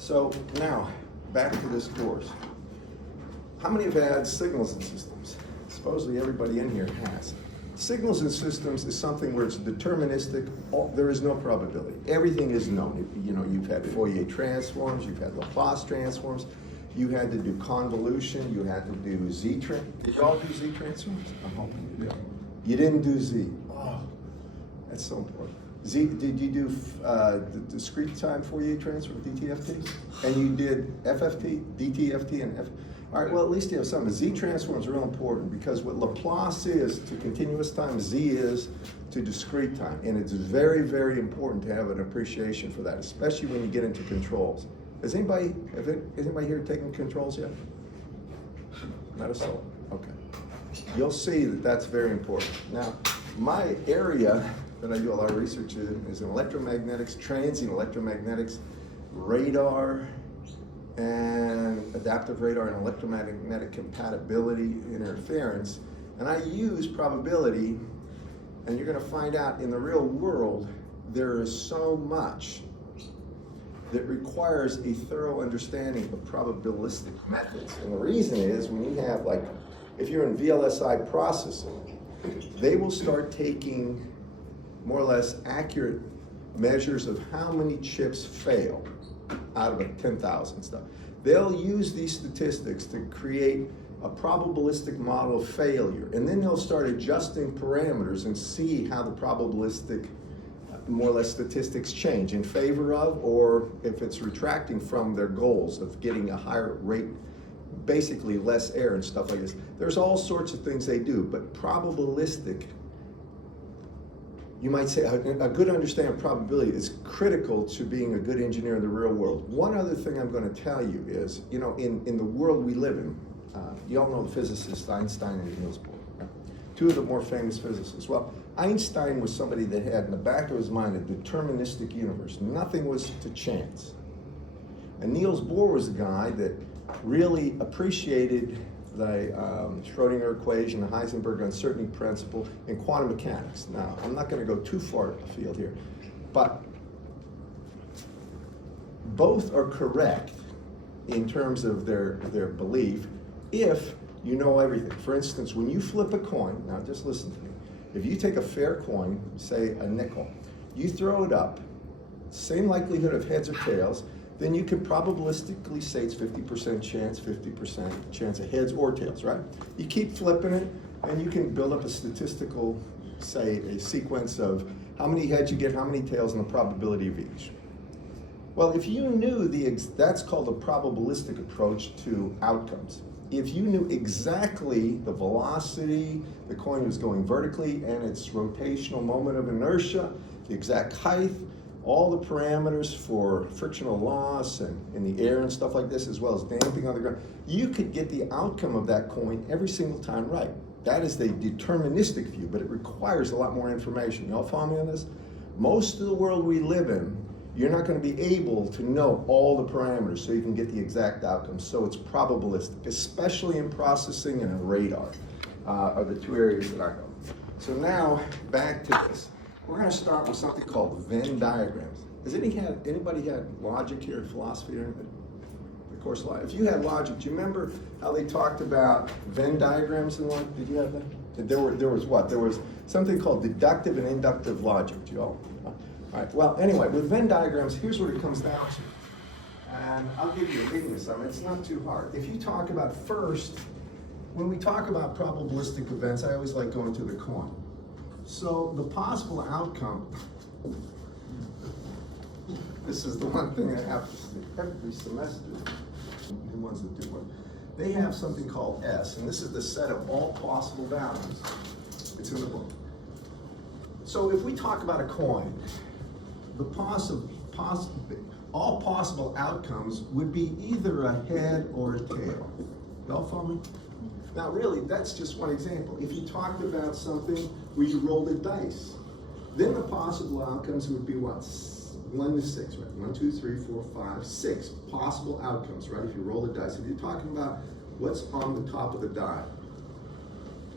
So now, back to this course. How many have had signals and systems? Supposedly everybody in here has. Signals and systems is something where it's deterministic. There is no probability. Everything is known. You know, you've had Fourier transforms, you've had Laplace transforms, you had to do convolution, you had to do Z transforms. Did you all do Z transforms? I'm hoping you did. You didn't do Z. Oh, that's so important. Z, did you do the discrete time Fourier transform, DTFT? And you did FFT, DTFT, and F. All right, well, at least you have something. Z transform is real important because what Laplace is to continuous time, Z is to discrete time. And it's very, very important to have an appreciation for that, especially when you get into controls. Has anybody here taken controls yet? Not a soul. Okay. You'll see that that's very important. Now, my area that I do a lot of research in is in electromagnetics, transient electromagnetics, radar, and adaptive radar and electromagnetic compatibility interference. And I use probability, and you're going to find out in the real world, there is so much that requires a thorough understanding of probabilistic methods. And the reason is when you have, like, if you're in VLSI processing, they will start taking more or less accurate measures of how many chips fail out of a 10,000 stuff. They'll use these statistics to create a probabilistic model of failure, and then they'll start adjusting parameters and see how the probabilistic, more or less, statistics change in favor of, or if it's retracting from their goals of getting a higher rate, basically less error and stuff like this. There's all sorts of things they do, but probabilistic, you might say, a good understanding of probability is critical to being a good engineer in the real world. One other thing I'm going to tell you is, you know, in the world we live in, you all know the physicists Einstein and Niels Bohr, right? Two of the more famous physicists. Well, Einstein was somebody that had in the back of his mind a deterministic universe. Nothing was to chance. And Niels Bohr was a guy that really appreciated the Schrodinger equation, the Heisenberg uncertainty principle, and quantum mechanics. Now, I'm not going to go too far afield here, but both are correct in terms of their belief if you know everything. For instance, when you flip a coin, now just listen to me, if you take a fair coin, say a nickel, you throw it up, same likelihood of heads or tails, then you can probabilistically say it's 50% chance, 50% chance of heads or tails, right? You keep flipping it, and you can build up a statistical, say, a sequence of how many heads you get, how many tails, and the probability of each. Well, if you knew that's called a probabilistic approach to outcomes. If you knew exactly the velocity the coin was going vertically and its rotational moment of inertia, the exact height, all the parameters for frictional loss and in the air and stuff like this, as well as damping on the ground, you could get the outcome of that coin every single time right. That is the deterministic view, but it requires a lot more information. Y'all follow me on this? Most of the world we live in, you're not going to be able to know all the parameters so you can get the exact outcome. So it's probabilistic, especially in processing and in radar, are the two areas that I go. So now, back to this. We're going to start with something called Venn diagrams. Has anybody had logic here, philosophy or anything? Of course, if you had logic, do you remember how they talked about Venn diagrams and what? Did you have that? There was what? There was something called deductive and inductive logic. Do you all? All right. Well, anyway, with Venn diagrams, here's what it comes down to. And I'll give you a reading of some. It's not too hard. If you talk about first, when we talk about probabilistic events, I always like going to the coin. So the possible outcome, this is the one thing that happens every semester, the ones that do it, they have something called S, and this is the set of all possible values. It's in the book. So if we talk about a coin, the all possible outcomes would be either a head or a tail. Y'all follow me? Now really, that's just one example. If you talked about something where you rolled a dice, then the possible outcomes would be what? 1 to 6, right? 1, 2, 3, 4, 5, 6 possible outcomes, right? If you roll the dice. If you're talking about what's on the top of the die.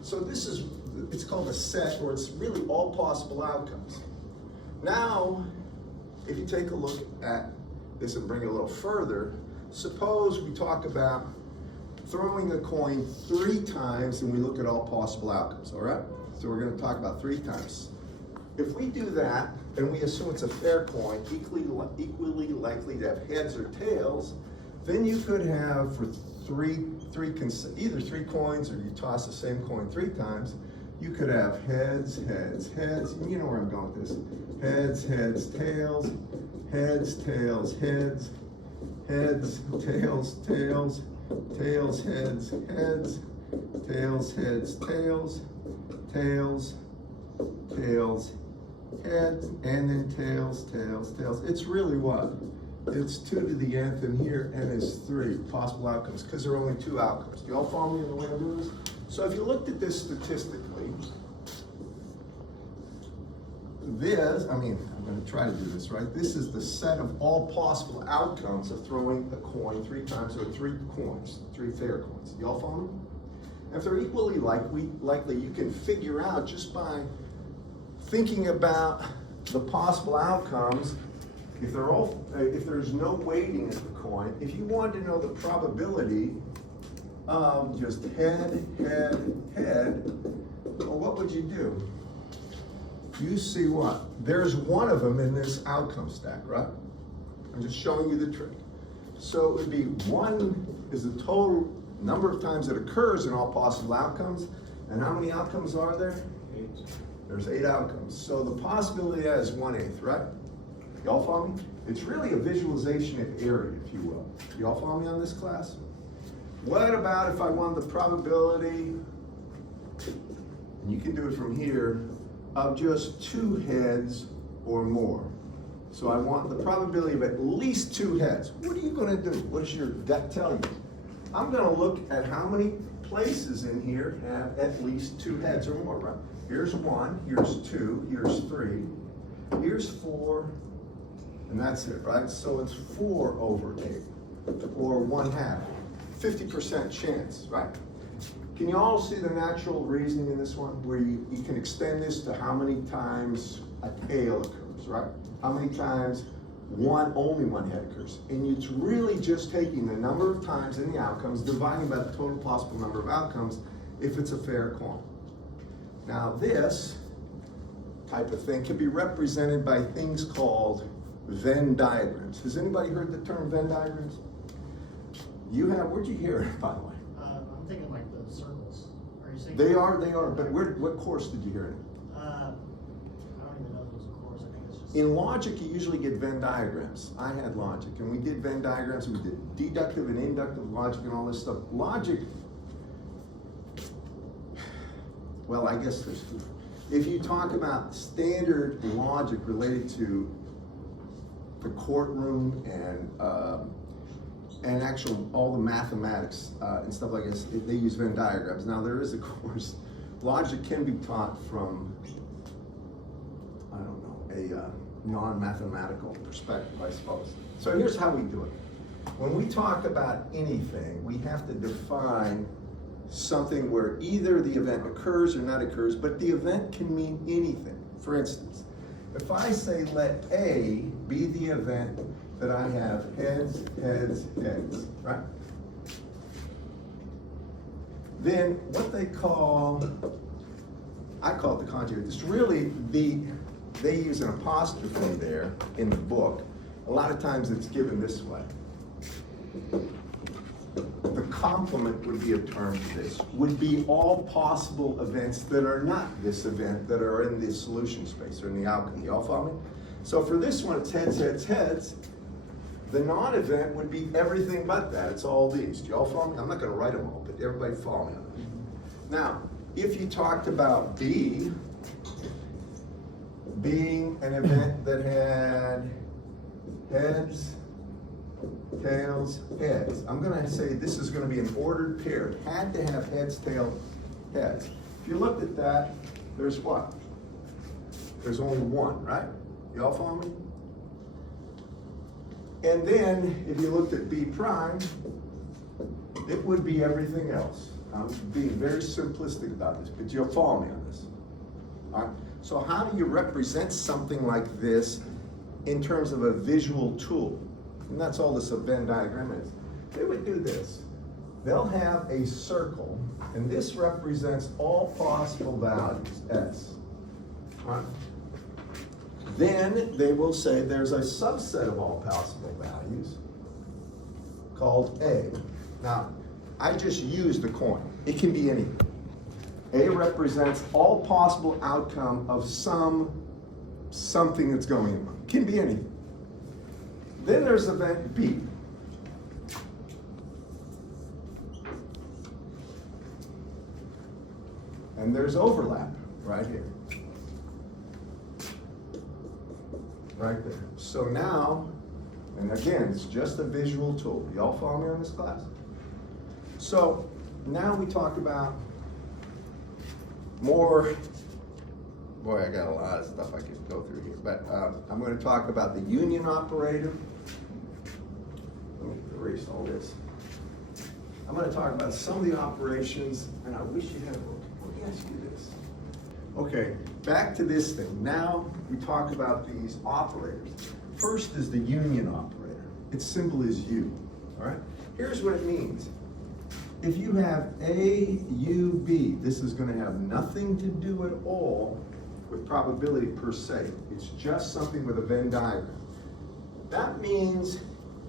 So this is, it's called a set, or it's really all possible outcomes. Now, if you take a look at this and bring it a little further. Suppose we talk about throwing a coin 3 times and we look at all possible outcomes, all right? So we're gonna talk about 3 times. If we do that and we assume it's a fair coin, equally likely to have heads or tails, then you could have for either 3 coins, or you toss the same coin 3 times, you could have heads, heads, heads, and you know where I'm going with this. Heads, heads, tails, heads, tails, heads, heads, tails, tails, tails, heads, heads, tails, heads, tails, tails, tails, heads, and then tails, tails, tails. It's really what? It's 2 to the nth in here, and it's 3 possible outcomes, because there are only 2 outcomes. Do y'all follow me in the way I'm doing this? So if you looked at this statistically, I'm going to try to do this, right? This is the set of all possible outcomes of throwing a coin 3 times, or 3 coins, 3 fair coins. Y'all follow me? And if they're equally likely, you can figure out just by thinking about the possible outcomes. If there's no weighting of the coin, if you wanted to know the probability of just head, head, head, well, what would you do? You see what? There's one of them in this outcome stack, right? I'm just showing you the trick. So it would be 1 is the total number of times it occurs in all possible outcomes. And how many outcomes are there? 8. There's 8 outcomes. So the possibility of that is 1/8, right? Y'all follow me? It's really a visualization of area, if you will. Y'all follow me on this, class? What about if I wanted the probability, and you can do it from here, of just 2 heads or more? So I want the probability of at least 2 heads. What are you going to do? What does your gut tell you? I'm going to look at how many places in here have at least 2 heads or more, right? Here's 1, here's 2, here's 3, here's 4, and that's it, right? So it's 4 over 8, or 1/2, 50% chance, right? Can you all see the natural reasoning in this one, where you can extend this to how many times a tail occurs, right? How many times only one head occurs? And it's really just taking the number of times in the outcomes, dividing by the total possible number of outcomes, if it's a fair coin. Now this type of thing can be represented by things called Venn diagrams. Has anybody heard the term Venn diagrams? You have. Where'd you hear it, by the way? I'm thinking like the circles. Are you saying? They are. But what course did you hear it? I don't even know if it was a course. I think it's just. In logic, you usually get Venn diagrams. I had logic, and we did Venn diagrams. We did deductive and inductive logic and all this stuff. Logic. Well, I guess there's 2. If you talk about standard logic related to the courtroom and actual all the mathematics and stuff like this, they use Venn diagrams. Now there is, of course, logic can be taught from, I don't know, a non-mathematical perspective, I suppose. So here's how we do it. When we talk about anything, we have to define something where either the event occurs or not occurs, but the event can mean anything. For instance, if I say let A be the event that I have heads, heads, heads, right? Then what they call, I call it the conjugate. It's really they use an apostrophe there in the book. A lot of times it's given this way. The complement would be a term for this, would be all possible events that are not this event, that are in the solution space or in the outcome. Y'all follow me? So for this one, it's heads, heads, heads. The non-event would be everything but that. It's all these. Do y'all follow me? I'm not going to write them all, but everybody follow me on it. Now, if you talked about B being an event that had heads, tails, heads, I'm going to say this is going to be an ordered pair. It had to have heads, tails, heads. If you looked at that, there's what? There's only 1, right? Y'all follow me? And then, if you looked at B prime, it would be everything else. I'm being very simplistic about this, but you'll follow me on this. All right? So how do you represent something like this in terms of a visual tool? And that's all this Venn diagram is. They would do this. They'll have a circle, and this represents all possible values, S. Right? Then they will say there's a subset of all possible values called A. Now, I just used a coin. It can be anything. A represents all possible outcome of something that's going on. It can be anything. Then there's event B. And there's overlap right here. Right there. So now, and again, it's just a visual tool. Y'all follow me on this class? So now we talk about more, boy, I got a lot of stuff I could go through here, but I'm going to talk about the union operator. Let me erase all this. I'm going to talk about some of the operations, and I wish you had a book. Let me ask you this. Okay, back to this thing. Now we talk about these operators. First is the union operator. It's simple as U, all right? Here's what it means. If you have A, U, B, this is going to have nothing to do at all with probability per se. It's just something with a Venn diagram. That means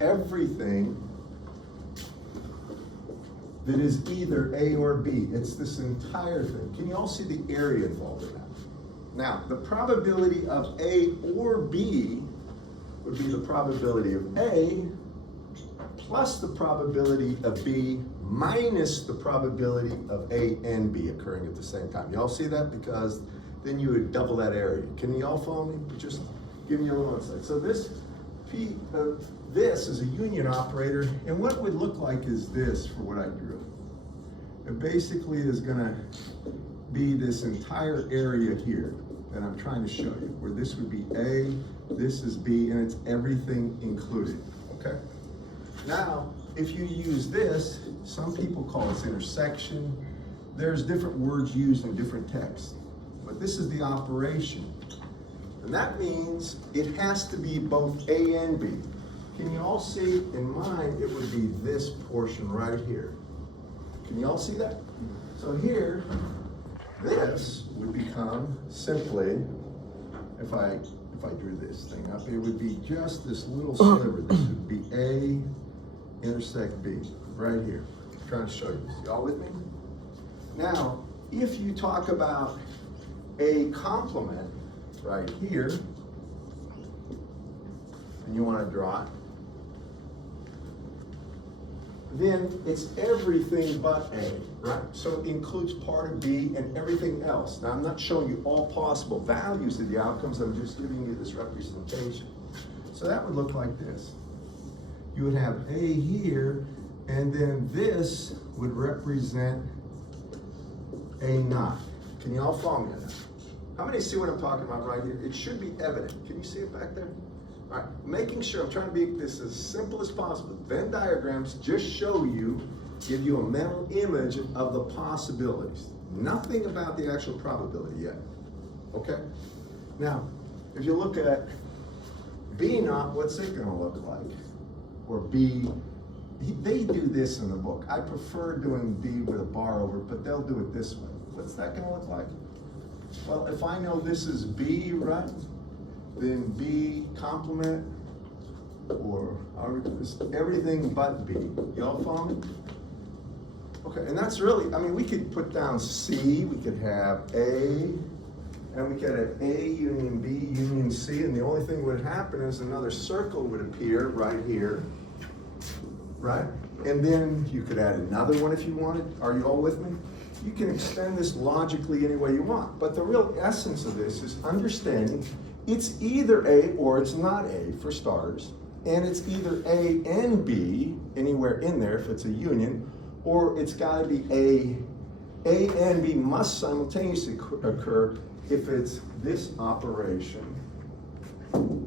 everything that is either A or B. It's this entire thing. Can you all see the area involved in that? Now, the probability of A or B would be the probability of A plus the probability of B minus the probability of A and B occurring at the same time. Y'all see that? Because then you would double that area. Can you all follow me? Just give me a little insight. So this is a union operator, and what it would look like is this for what I drew. It basically is gonna be this entire area here that I'm trying to show you, where this would be A, this is B, and it's everything included, okay? Now, if you use this, some people call this intersection. There's different words used in different texts, but this is the operation. And that means it has to be both A and B. Can you all see, in mine, it would be this portion right here. Can you all see that? So here, this would become simply, if I drew this thing up, it would be just this little sliver. This would be A intersect B, right here. I'm trying to show you this. Y'all with me? Now, if you talk about a complement right here, and you want to draw it, then it's everything but A, right? So it includes part of B and everything else. Now, I'm not showing you all possible values of the outcomes, I'm just giving you this representation. So that would look like this. You would have A here, and then this would represent A naught. Can you all follow me on that? How many see what I'm talking about right here? It should be evident. Can you see it back there? All right, making sure, I'm trying to make this as simple as possible. Venn diagrams just show you, give you a mental image of the possibilities. Nothing about the actual probability yet, okay? Now, if you look at B naught, what's it gonna look like? Or B, they do this in the book. I prefer doing B with a bar over it, but they'll do it this way. What's that gonna look like? Well, if I know this is B, right? Then B complement, or everything but B. Y'all follow me? Okay, and that's really, I mean, we could put down C, we could have A, and we could have A union B union C, and the only thing that would happen is another circle would appear right here, right? And then you could add another one if you wanted. Are you all with me? You can extend this logically any way you want, but the real essence of this is understanding it's either A or it's not A, for starters, and it's either A and B, anywhere in there if it's a union, or it's gotta be A and B must simultaneously occur if it's this operation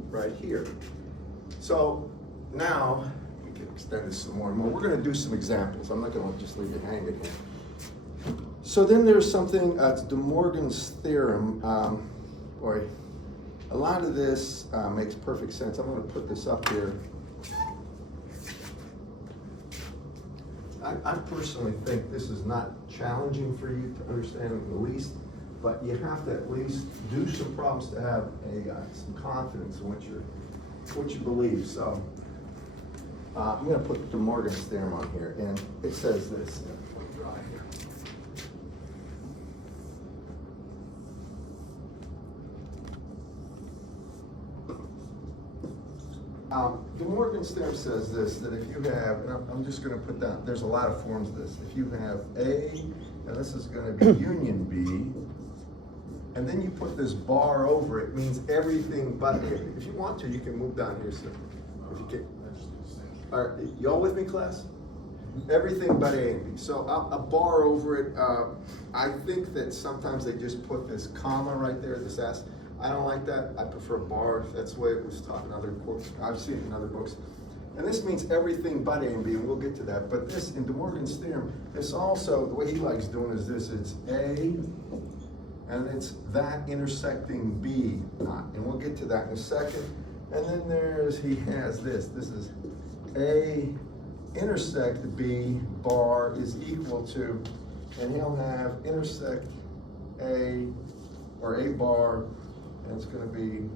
right here. So now, we can extend this some more and more. We're gonna do some examples. I'm not gonna just leave you hanging here. So then there's something, it's De Morgan's theorem. Boy, a lot of this makes perfect sense. I'm gonna put this up here. I personally think this is not challenging for you to understand in the least, but you have to at least do some problems to have some confidence in what you believe. So I'm going to put the Morgan's theorem on here, and it says this. The Morgan's theorem says this, that if you have, and I'm just going to put down, there's a lot of forms of this. If you have A, and this is going to be union B, and then you put this bar over it, means everything but A. If you want to, you can move down here, sir. If you can. All right, y'all with me, class? Everything but A and B. So a bar over it, I think that sometimes they just put this comma right there, this S. I don't like that. I prefer bar. That's the way it was taught in other books. I've seen it in other books. And this means everything but A and B, and we'll get to that. But this, in De Morgan's theorem, this also, the way he likes doing is this. It's A, and it's that intersecting B not. And we'll get to that in a second. And then he has this. This is A intersect B bar is equal to, and he'll have intersect A, or A bar, and it's going to be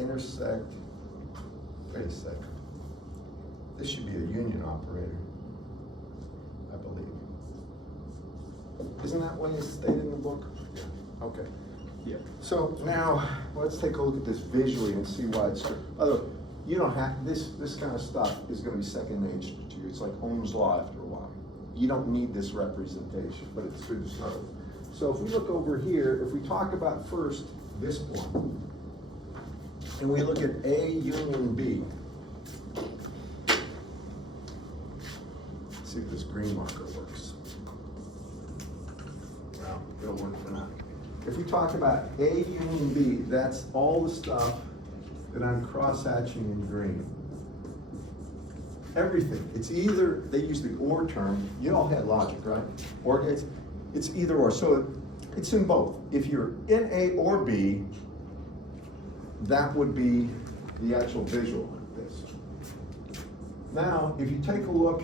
intersect, wait a second. This should be a union operator, I believe. Isn't that what is stated in the book? Okay. Yeah. So now, let's take a look at this visually and see why it's true. Although, you don't have, this kind of stuff is going to be second nature to you. It's like Ohm's law after a while. You don't need this representation, but it's good to start with. So if we look over here, if we talk about first this point, and we look at A union B, let's see if this green marker works. Well, it'll work for now. If we talk about A union B, that's all the stuff that I'm cross-hatching in green. Everything. It's either, they use the or term. You all had logic, right? Or it's either or. So it's in both. If you're in A or B, that would be the actual visual like this. Now, if you take a look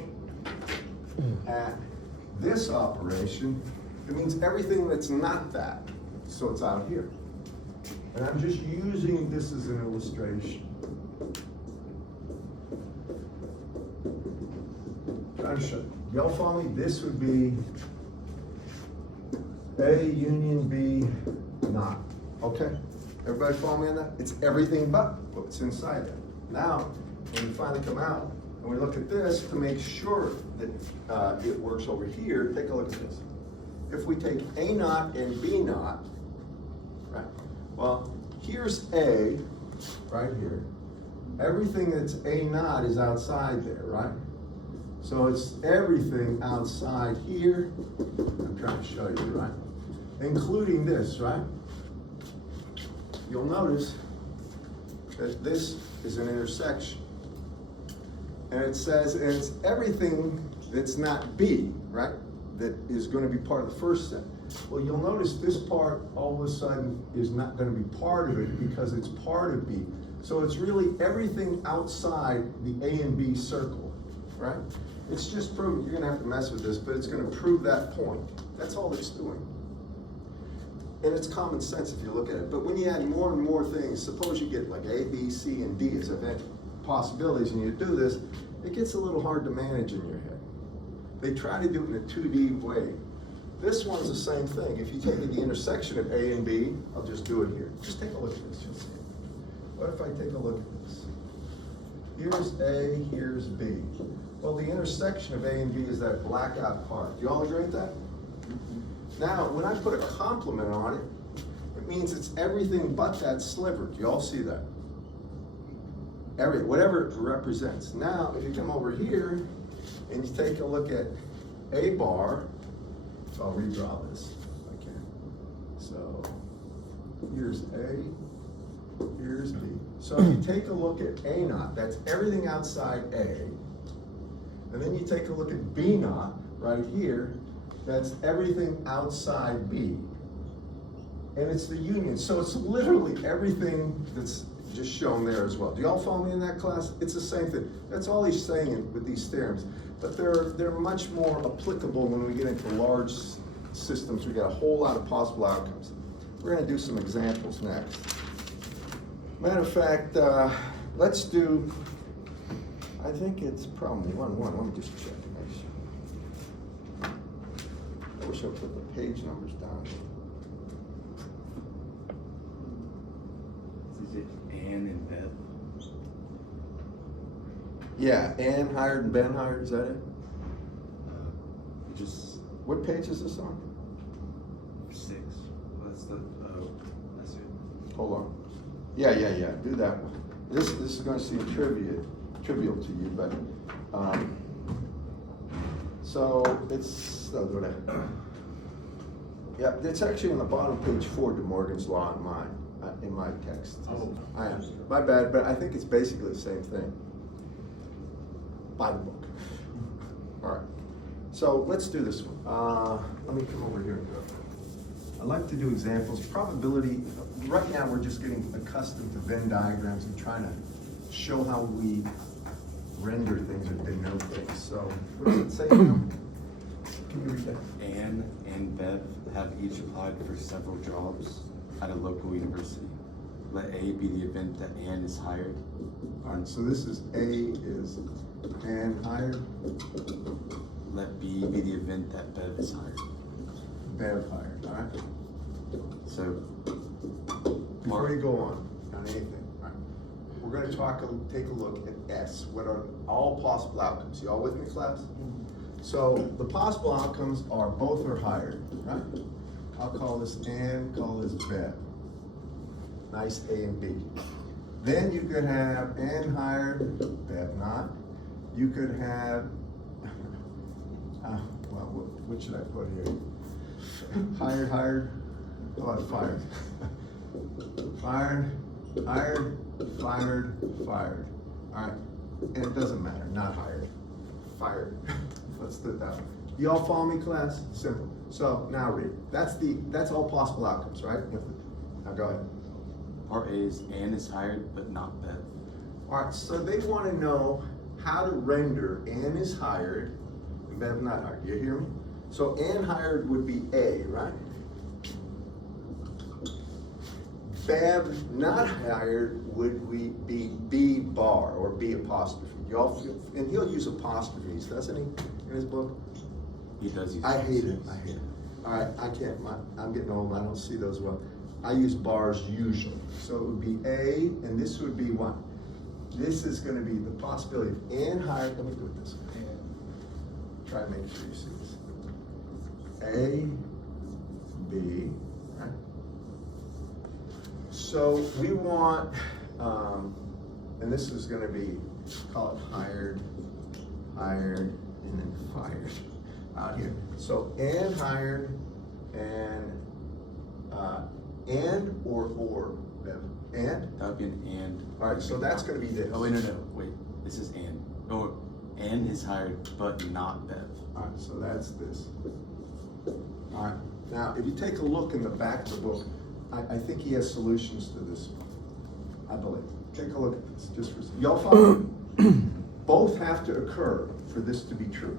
at this operation, it means everything that's not that. So it's out here. And I'm just using this as an illustration. Trying to show you. Y'all follow me? This would be A union B not. Okay? Everybody follow me on that? It's everything but what's inside that. Now, when we finally come out and we look at this to make sure that it works over here, take a look at this. If we take A naught and B naught, right? Well, here's A, right here. Everything that's A naught is outside there, right? So it's everything outside here. I'm trying to show you, right? Including this, right? You'll notice that this is an intersection. And it says, and it's everything that's not B, right? That is going to be part of the first set. Well, you'll notice this part all of a sudden is not going to be part of it because it's part of B. So it's really everything outside the A and B circle, right? It's just proving, you're going to have to mess with this, but it's going to prove that point. That's all it's doing. And it's common sense if you look at it. But when you add more and more things, suppose you get like A, B, C, and D as event possibilities, and you do this, it gets a little hard to manage in your head. They try to do it in a 2D way. This one's the same thing. If you take the intersection of A and B, I'll just do it here. Just take a look at this, you'll see it. What if I take a look at this? Here's A, here's B. Well, the intersection of A and B is that blackout part. Do you all agree with that? Now, when I put a complement on it, it means it's everything but that sliver. Do you all see that? Whatever it represents. Now, if you come over here and you take a look at A bar, so I'll redraw this if I can. So here's A, here's B. So if you take a look at A naught, that's everything outside A. And then you take a look at B naught right here, that's everything outside B. And it's the union. So it's literally everything that's just shown there as well. Do y'all follow me in that class? It's the same thing. That's all he's saying with these theorems. But they're much more applicable when we get into large systems. We got a whole lot of possible outcomes. We're gonna do some examples next. Matter of fact, let's do, I think it's probably 1-1. Let me just check. Make sure. I wish I put the page numbers down. Is it Ann and Beth? Yeah, Ann hired and Ben hired, is that it? Just What page is this on? 6. Well, that's the, that's it. Hold on. Yeah, do that one. This is gonna seem trivial to you, but, so it's, yeah, it's actually on the bottom of page 4 to Morgan's Law in mine, in my text. Oh. I am, my bad, but I think it's basically the same thing. By the book. All right, so let's do this one. Let me come over here and do it. I like to do examples. Probability, right now we're just getting accustomed to Venn diagrams and trying to show how we render things or denote things. So, what does it say now? Can you read that? Ann and Beth have each applied for several jobs at a local university. Let A be the event that Ann is hired. All right, so this is A is Ann hired, Let B be the event that Bev is hired. Bev hired, all right? So, Before you go on anything, all right, we're gonna take a look at S. What are all possible outcomes? You all with me, class? So the possible outcomes are both are hired, right? I'll call this Ann, call this Bev. Nice A and B. Then you could have Ann hired, Bev not. You could have, well, what should I put here? Hired, how about fired? Fired, hired, fired, fired. All right, and it doesn't matter, not hired, fired. Let's do it that way. You all follow me, class? Simple. So now read. That's all possible outcomes, right? Now go ahead. part A is Ann is hired but not Bev. All right, so they want to know how to render Ann is hired and Bev not hired. You hear me? So Ann hired would be A, right? Bev not hired would be B bar or B apostrophe. Y'all feel, and he'll use apostrophes, doesn't he, in his book? He does use I hate it. apostrophes. I hate it. All right, I can't. I'm getting old. I don't see those well. I use bars usually. So it would be A, and this would be what? This is going to be the possibility of Ann hired. Let me do it this way. Try to make sure you see this. A, B, right? So we want, and this is going to be, call it hired, and then fired out here. So Ann hired and or Bev. And? That would be an and. All right, so that's gonna be this. Oh, wait, no, wait. This is Ann. Oh, Ann is hired but not Bev. All right, so that's this. All right, now if you take a look in the back of the book, I think he has solutions to this one, I believe. Take a look at this, just for, y'all follow? Both have to occur for this to be true.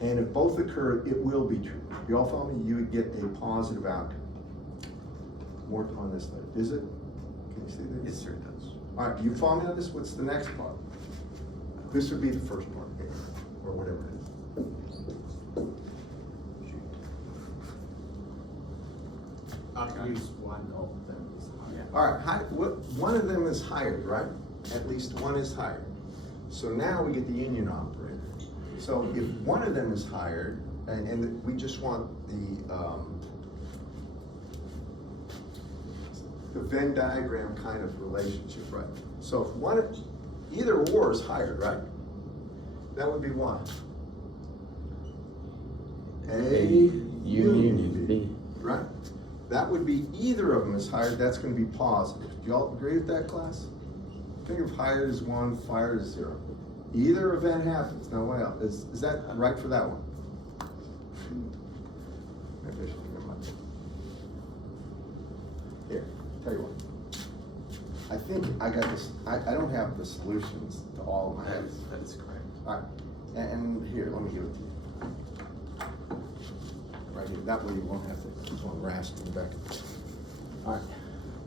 And if both occur, it will be true. Y'all follow me? You would get a positive outcome. More on this later. Is it? Can you see this? Yes, sir, it does. All right, do you follow me on this? What's the next part? This would be the first part, or whatever it is. I can use one of them. All right, one of them is hired, right? At least one is hired. So now we get the union operator. So if one of them is hired, and we just want the Venn diagram kind of relationship, right? So if either or is hired, right? That would be what? A union B, right? That would be either of them is hired, that's gonna be positive. Do y'all agree with that, class? Think of hired as 1, fired as 0. Either event happens, now what else? Is that right for that one? Maybe I should think of my- Here, tell you what. I think I got this, I don't have the solutions to all of my heads. That is correct. All right, and here, let me give it to you. Right here, that way you won't have to keep on rasping back. All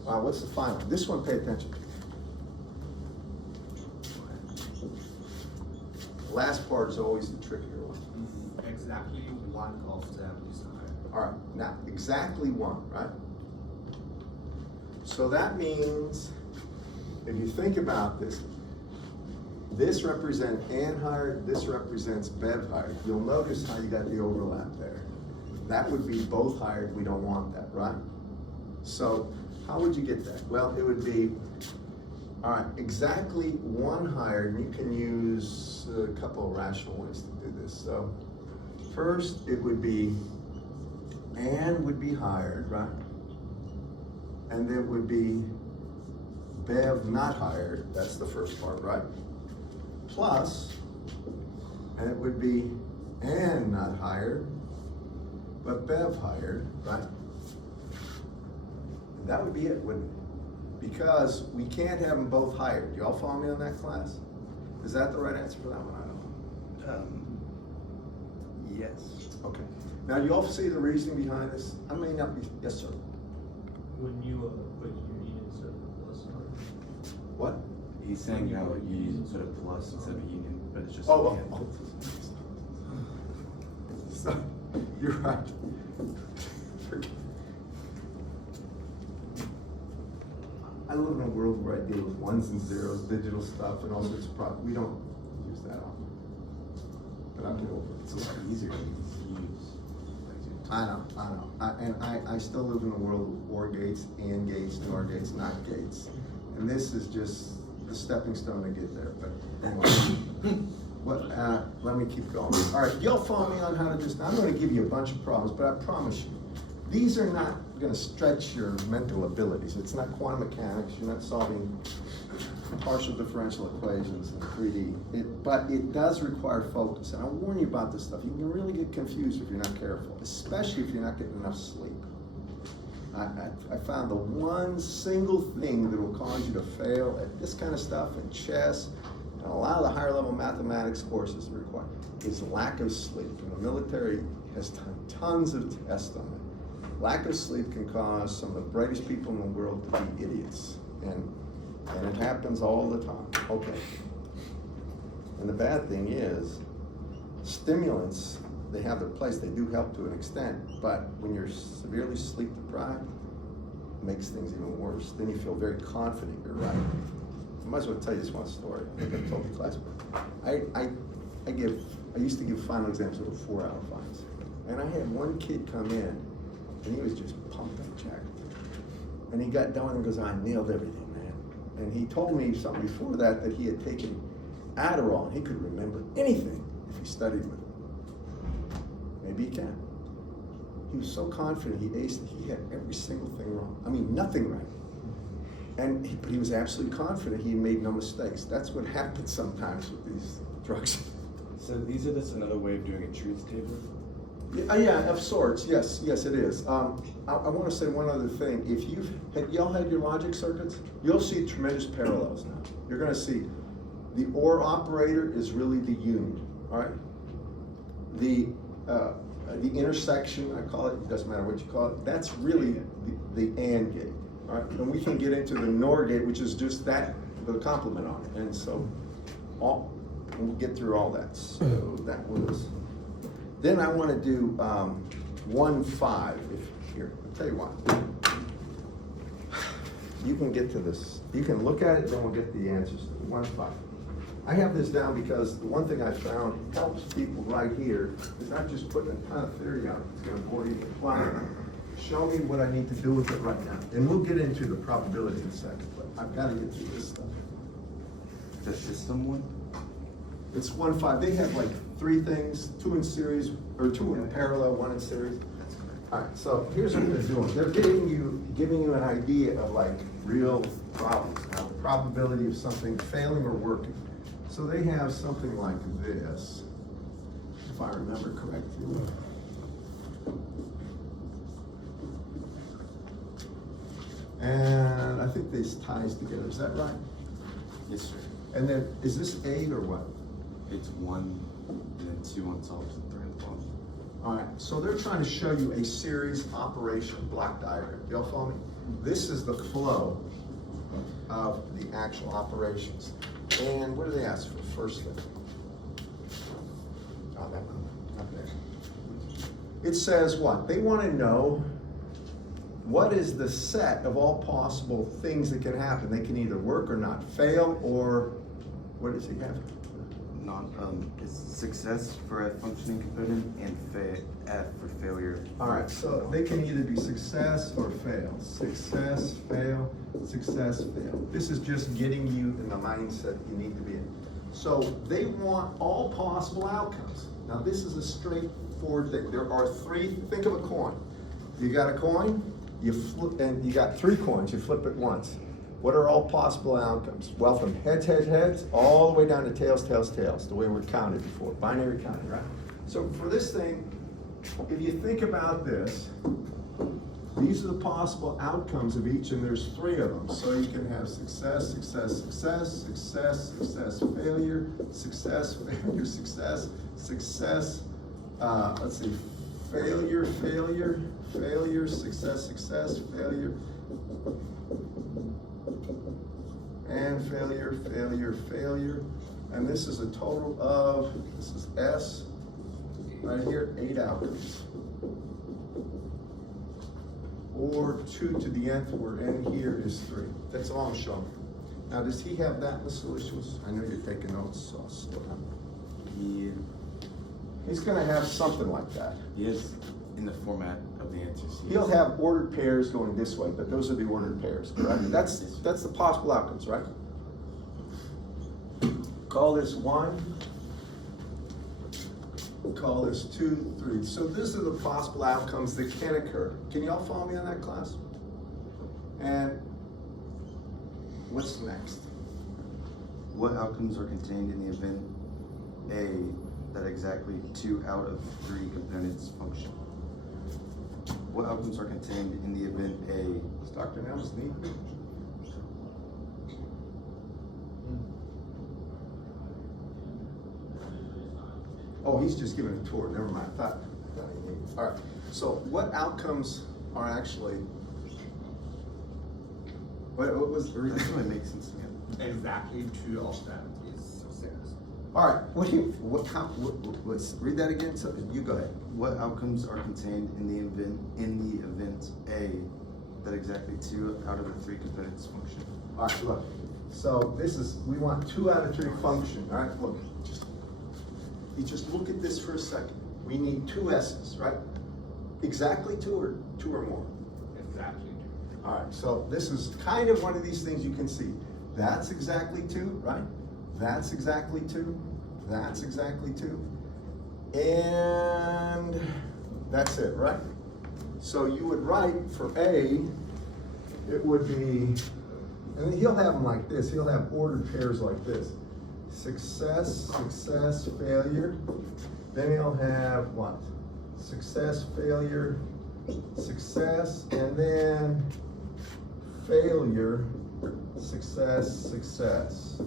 right, what's the final? This one, pay attention to. The last part is always the trickier one. Exactly one of them is higher. All right, now, exactly one, right? So that means, if you think about this, this represents anhydride, this represents bevhydride. You'll notice how you got the overlap there. That would be both hydride, we don't want that, right? So how would you get that? Well, it would be, all right, exactly one hydride, and you can use a couple of rational ways to do this. So first, it would be, an would be hydride, right? And it would be bev not hydride, that's the first part, right? Plus, and it would be an not hydride, but bev hydride, right? And that would be it, wouldn't it? Because we can't have them both hydride. You all follow me on that, class? Is that the right answer for that one? I don't know. Yes. Okay. Now, you all see the reasoning behind this? I may not be, yes, sir. When you put union instead of plus sign. What? He's saying how you put a plus instead of a union, but it's just. Oh, yeah. So, you're right. I live in a world where I deal with ones and zeros, digital stuff, and all sorts of problems. We don't use that often. But I'll get over it. It's a lot easier to use. I know. I still live in a world with OR gates, AND gates, NOR gates, NOT gates. And this is just the stepping stone to get there, but anyway. Let me keep going. All right, y'all follow me on how to just, I'm gonna give you a bunch of problems, but I promise you, these are not gonna stretch your mental abilities. It's not quantum mechanics, you're not solving partial differential equations in 3D. But it does require focus, and I warn you about this stuff. You can really get confused if you're not careful, especially if you're not getting enough sleep. I found the one single thing that will cause you to fail at this kind of stuff in chess and a lot of the higher level mathematics courses required is lack of sleep. And the military has done tons of tests on it. Lack of sleep can cause some of the brightest people in the world to be idiots. And it happens all the time. Okay. And the bad thing is, stimulants, they have their place, they do help to an extent, but when you're severely sleep deprived, it makes things even worse. Then you feel very confident you're right. I might as well tell you this one story. I think I've told the class. I used to give final exams that were 4-hour finals. And I had one kid come in, and he was just pumped up, Jack. And he got done and goes, I nailed everything, man. And he told me something before that he had taken Adderall, and he could remember anything if he studied with it. Maybe he can. He was so confident he aced it. He had every single thing wrong. I mean, nothing right. But he was absolutely confident he made no mistakes. That's what happens sometimes with these drugs. So these are just another way of doing a truth table? Yeah, of sorts. Yes, it is. I want to say one other thing. If y'all had your logic circuits, you'll see tremendous parallels now. You're going to see the OR operator is really the union. All right. The intersection, I call it. It doesn't matter what you call it. That's really the AND gate. All right. And we can get into the NOR gate, which is just that the complement on it. And so, we'll get through all that. So that was. Then I want to do 1-5. Here, I'll tell you what. You can get to this. You can look at it, then we'll get the answers to 1-5. I have this down because the one thing I found helps people right here is not just putting a ton of theory out. It's going to bore you to fly. Show me what I need to do with it right now. And we'll get into the probability in a second, but I've got to get through this stuff. The system one? It's 1-5. They have like 3 things, 2 in series, or 2 in parallel, 1 in series. That's correct. All right, so here's what they're doing. They're giving you an idea of like real problems, now the probability of something failing or working. So they have something like this, if I remember correctly. And I think these ties together, is that right? Yes, sir. And then, is this 8 or what? It's 1 and then 2 on top and 3 on the bottom. All right, so they're trying to show you a series operation block diagram. Y'all follow me? This is the flow of the actual operations. And what do they ask for first thing? Oh, that one, not there. It says what? They want to know what is the set of all possible things that can happen. They can either work or not, fail, or what does he have? It's success for a functioning component and F for failure. All right, so they can either be success or fail. Success, fail, success, fail. This is just getting you in the mindset you need to be in. So they want all possible outcomes. Now this is a straightforward thing. There are 3, think of a coin. You got a coin, you flip, and you got 3 coins, you flip it once. What are all possible outcomes? Well, from heads, heads, heads, all the way down to tails, tails, tails, the way we counted before, binary counting, right? So for this thing, if you think about this, these are the possible outcomes of each, and there's 3 of them. So you can have success, success, success, success, success, failure, success, failure, success, success, let's see, failure, failure, failure, success, success, failure, and failure, failure, failure. And this is a total of, this is S, right here, 8 outcomes. Or 2 to the nth, where n here is 3. That's all I'm showing. Now, does he have that in the solutions? I know you're taking notes, so I'll slow down. He's gonna have something like that. He is in the format of the answers. He'll have ordered pairs going this way, but those are the ordered pairs, correct? That's the possible outcomes, right? Call this 1. Call this 2, 3. So these are the possible outcomes that can occur. Can y'all follow me on that, class? And what's next? What outcomes are contained in the event A that exactly 2 out of 3 components function? What outcomes are contained in the event A? Does Dr. Nelms need me? Oh, he's just giving a tour. Never mind. I thought he needed. All right. So, what outcomes are actually? What was? That doesn't really make sense to me. Exactly 2 of them is success. All right. Let's read that again. So you go ahead. What outcomes are contained in the event A that exactly 2 out of the 3 components function? All right. Look. So this is we want 2 out of 3 function. All right. Look. You just look at this for a second. We need 2 S's, right? Exactly 2 or 2 or more. Exactly 2. All right, so this is kind of one of these things you can see. That's exactly 2, right? That's exactly 2. That's exactly 2. And that's it, right? So you would write for A, it would be, and he'll have them like this. He'll have ordered pairs like this. Success, success, failure. Then he'll have what? Success, failure, success, and then failure, success, success.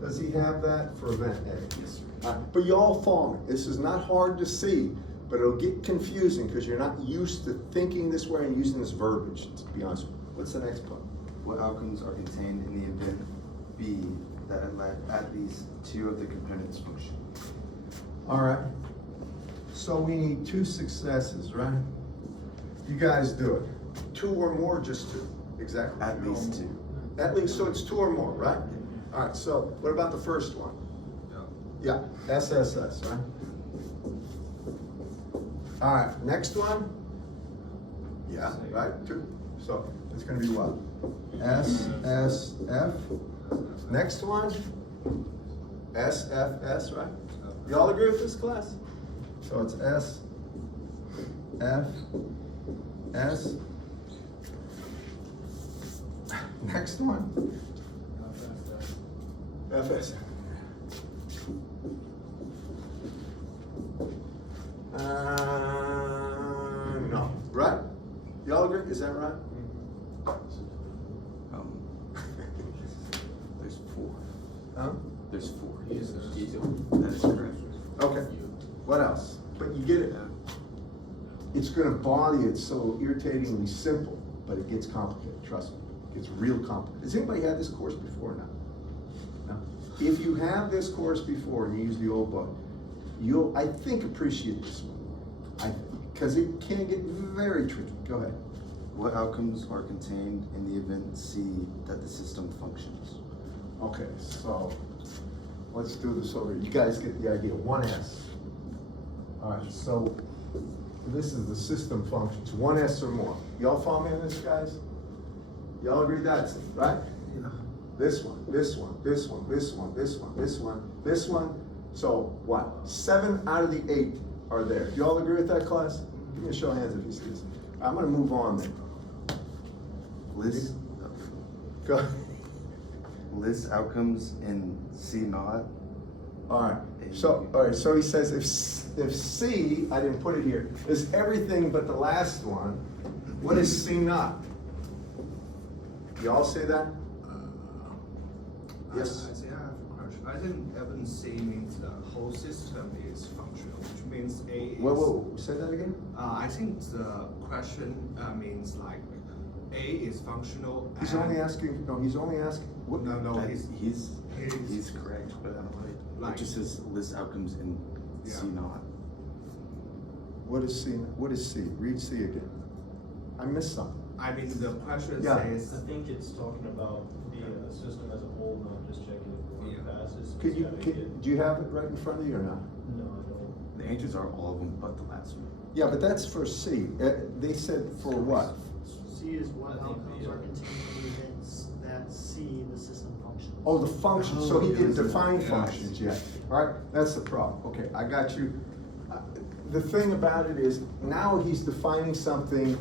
Does he have that for event A? Yes, sir. But you all follow me. This is not hard to see, but it'll get confusing because you're not used to thinking this way and using this verbiage, to be honest with you. What's the next part? What outcomes are contained in the event B that at least 2 of the components function? All right. So we need 2 successes, right? You guys do it. 2 or more, just 2. Exactly. At least 2. At least, so it's 2 or more, right? All right, so what about the first one? Yeah, SSS, right? All right, next one? Yeah, right, 2. So it's gonna be what? SSF. Next one? SFS, right? You all agree with this, class? So it's S, F, S. Next one? FS. No, right? Y'all agree? Is that right? Huh? There's four. Yes, sir. That is correct. Okay, what else? But you get it. It's gonna bother you, it's so irritatingly simple, but it gets complicated, trust me. It gets real complicated. Has anybody had this course before now? No? If you have this course before and you use the old book, you'll, I think, appreciate this one. Because it can get very tricky. Go ahead. What outcomes are contained in the event C that the system functions? Okay, so let's do this over. You guys get the idea. 1S. All right, so this is the system functions. 1S or more. Y'all follow me on this, guys? Y'all agree that's it, right? This one, this one, this one, this one, this one, this one, this one. So what? 7 out of the 8 are there. Do y'all agree with that, class? Give me a show of hands if you see this. I'm gonna move on then. List, Go. list outcomes in C naught. All right, so he says if C, I didn't put it here, is everything but the last one, what is C not? Y'all say that? Yes. I think I have a question. I think event C means the whole system is functional, which means A is. Whoa, say that again? I think the question means like A is functional. He's and only asking, no, he's only asking, what? No, He's correct, but Like- it just says list outcomes in C Yeah. naught. What is C, what is C? Read C again. I missed something. I mean, the question Yeah. says. I think it's talking about the system as a whole, not just checking if Yeah. it passes. Could you, It's gotta do you have it right in front of you or not? No, I don't. The answers are all of them but the last one. Yeah, but that's for C. They said for what? C is what I think outcomes the, are contained in the events that C, the system functions. Oh, the function, so he didn't yes. define Yes. functions yet. All right, that's the problem. Okay, I got you. The thing about it is, now he's defining something,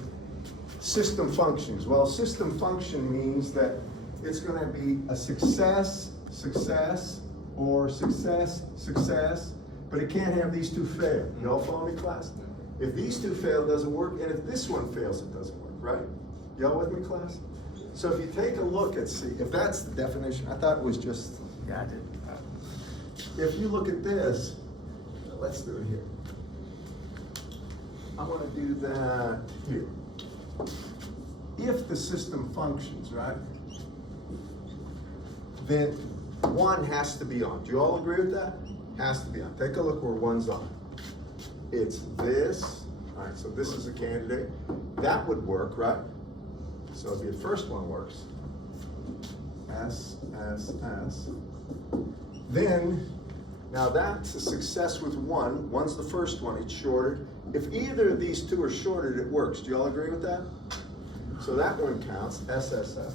system functions. Well, system function means that it's gonna be a success, success, or success, success, but it can't have these two fail. Y'all follow me, class? If these two fail, it doesn't work, and if this one fails, it doesn't work, right? Y'all with me, class? So if you take a look at C, if that's the definition, I thought it was just, yeah, I did. If you look at this, let's do it here. I wanna do that here. If the system functions, right, then 1 has to be on. Do you all agree with that? Has to be on. Take a look where 1's on. It's this, all right, so this is a candidate. That would work, right? So the first one works. S, S, S. Then, now that's a success with 1. 1's the first one, it's shorted. If either of these two are shorted, it works. Do y'all agree with that? So that one counts, SSF.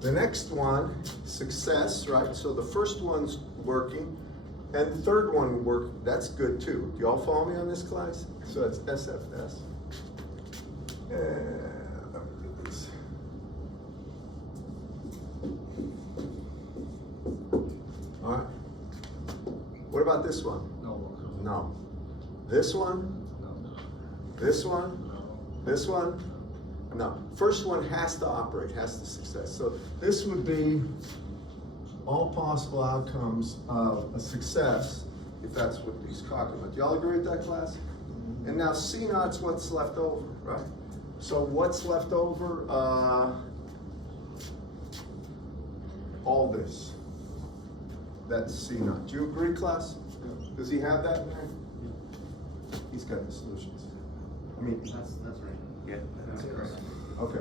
The next one, success, right? So the first one's working, and the third one would work. That's good too. Do y'all follow me on this, class? So that's SFS. And let me do this. All right. What about this one? No. This one? This one? This one? No. First one has to operate, has to success. So this would be all possible outcomes of a success, if that's what he's talking about. Do y'all agree with that, class? And now C naught's what's left over, right? So what's left over? All this. That's C naught. Do you agree, class? Does he have that in there? He's got the solutions. I mean, That's right. Yeah, that's correct. okay.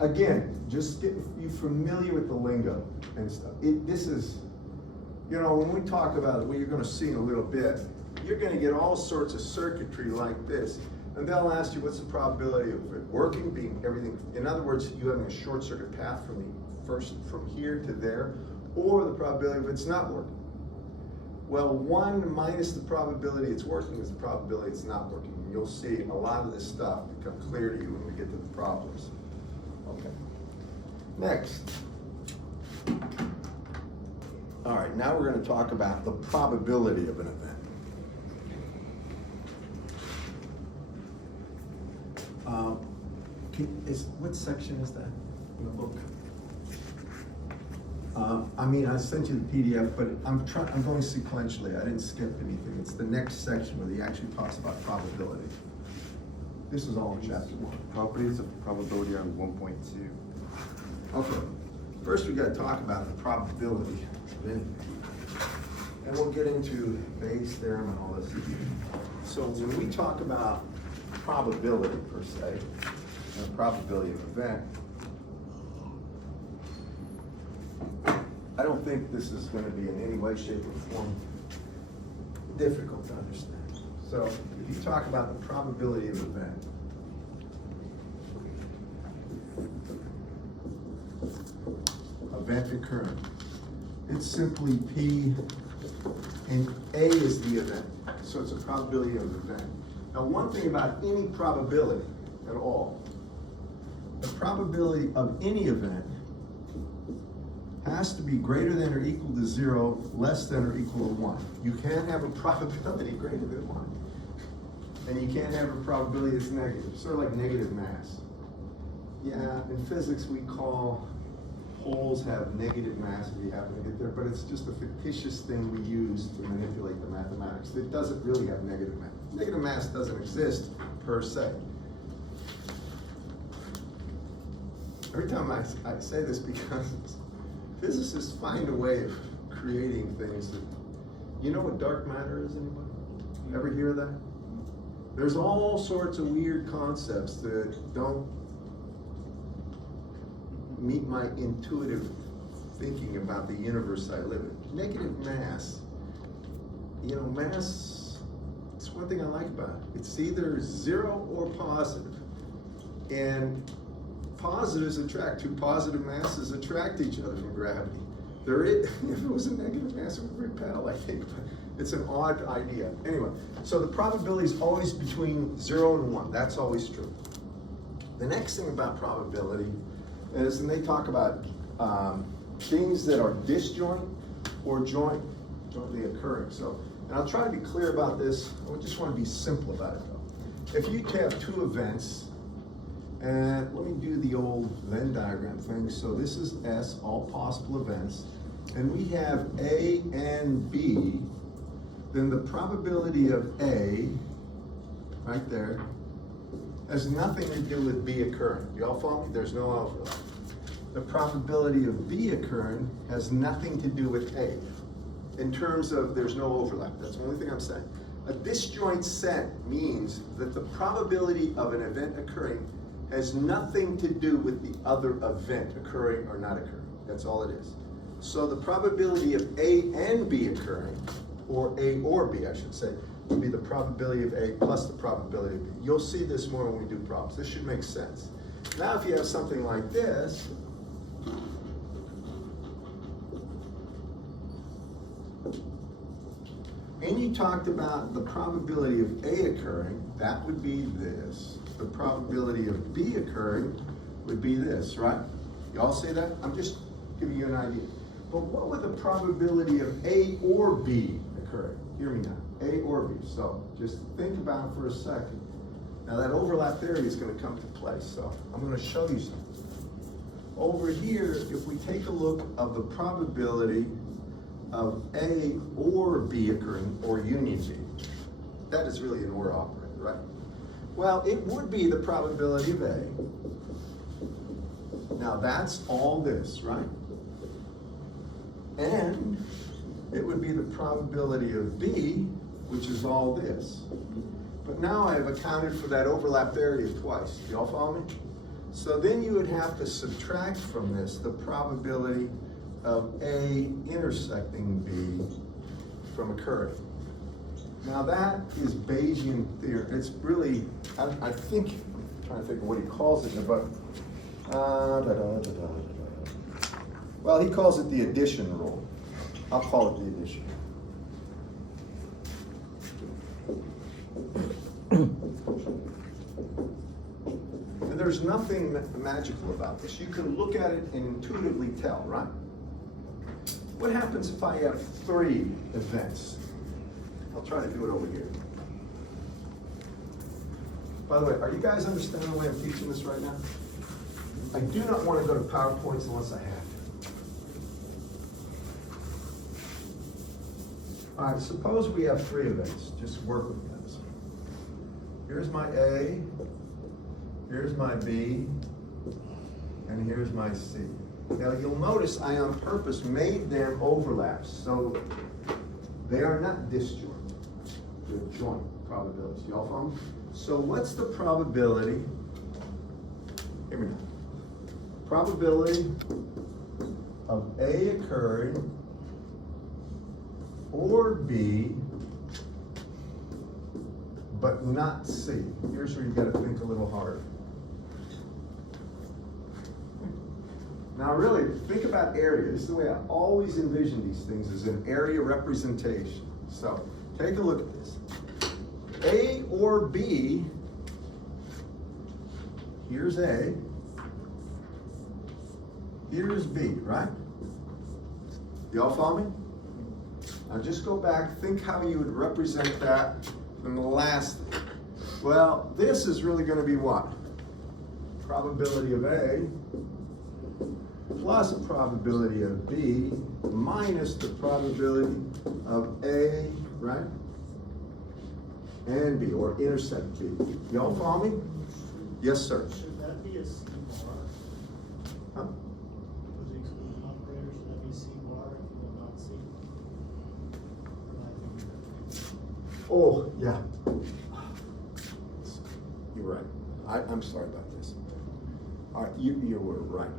Again, just get you familiar with the lingo and stuff. This is, you know, when we talk about it, what you're gonna see in a little bit, you're gonna get all sorts of circuitry like this. And they'll ask you, what's the probability of it working, being everything? In other words, you having a short circuit path from here to there, or the probability of it's not working. Well, 1 minus the probability it's working is the probability it's not working. And you'll see a lot of this stuff become clear to you when we get to the problems. Okay. Next. All right, now we're going to talk about the probability of an event. What section is that? in the book. I mean, I sent you the PDF, but I'm going sequentially. I didn't skip anything. It's the next section where he actually talks about probability. This is all in chapter 1. Properties of probability are 1.2. Okay, first we gotta talk about the probability of anything. And we'll get into Bayes' theorem and all this. So when we talk about probability per se, and probability of event, I don't think this is gonna be in any way, shape, or form difficult to understand. So if you talk about the probability of event, event occurring, it's simply P, and A is the event. So it's a probability of event. Now, one thing about any probability at all, the probability of any event has to be greater than or equal to 0, less than or equal to 1. You can't have a probability greater than 1. And you can't have a probability that's negative, sort of like negative mass. Yeah, in physics we call holes have negative mass if you happen to get there, but it's just a fictitious thing we use to manipulate the mathematics. It doesn't really have negative mass. Negative mass doesn't exist per se. Every time I say this because physicists find a way of creating things that, you know what dark matter is, anybody? Ever hear that? There's all sorts of weird concepts that don't meet my intuitive thinking about the universe I live in. Negative mass, you know, mass, it's one thing I like about it. It's either 0 or positive. And positives attract, two positive masses attract each other from gravity. If it was a negative mass, it would repel, I think, but it's an odd idea. Anyway, so the probability is always between 0 and 1. That's always true. The next thing about probability is, and they talk about things that are disjoint or jointly occurring. So, and I'll try to be clear about this. I just want to be simple about it though. If you have two events, and let me do the old Venn diagram thing. So this is S, all possible events, and we have A and B, then the probability of A, right there, has nothing to do with B occurring. You all follow me? There's no overlap. The probability of B occurring has nothing to do with A. In terms of there's no overlap, that's the only thing I'm saying. A disjoint set means that the probability of an event occurring has nothing to do with the other event occurring or not occurring. That's all it is. So the probability of A and B occurring, or A or B, I should say, would be the probability of A plus the probability of B. You'll see this more when we do problems. This should make sense. Now if you have something like this, and you talked about the probability of A occurring, that would be this. The probability of B occurring would be this, right? You all see that? I'm just giving you an idea. But what would the probability of A or B occurring? Hear me now, A or B. So just think about it for a second. Now that overlap theory is going to come to play, so I'm going to show you something. Over here, if we take a look of the probability of A or B occurring, or union B, that is really an OR operator, right? Well, it would be the probability of A. Now that's all this, right? And it would be the probability of B, which is all this. But now I've accounted for that overlap area twice. Do y'all follow me? So then you would have to subtract from this the probability of A intersecting B from occurring. Now that is Bayesian theory. It's really, I think, I'm trying to think of what he calls it in the book. Well, he calls it the addition rule. I'll call it the addition. And there's nothing magical about this. You can look at it and intuitively tell, right? What happens if I have 3 events? I'll try to do it over here. By the way, are you guys understanding the way I'm teaching this right now? I do not want to go to PowerPoints unless I have to. All right, suppose we have three events. Just work with those. Here's my A, here's my B, and here's my C. Now you'll notice I on purpose made them overlaps, so they are not disjoint. They're joint probabilities. Y'all follow me? So what's the probability? Hear me now. Probability of A occurring or B, but not C. Here's where you gotta think a little harder. Now really, think about area. This is the way I always envision these things, as an area representation. So, take a look at this. A or B, here's A, here's B, right? Y'all follow me? Now just go back, think how you would represent that from the last. Well, this is really gonna be what? Probability of A plus a probability of B minus the probability of A, right? And B, or intersect B. Y'all follow me? Yes, sir. Should that be a C bar? Huh? For the exclusion operator, should that be C bar if you will not C? Or am I thinking that? Oh, yeah. You're right. I'm sorry about this. All right, you were right.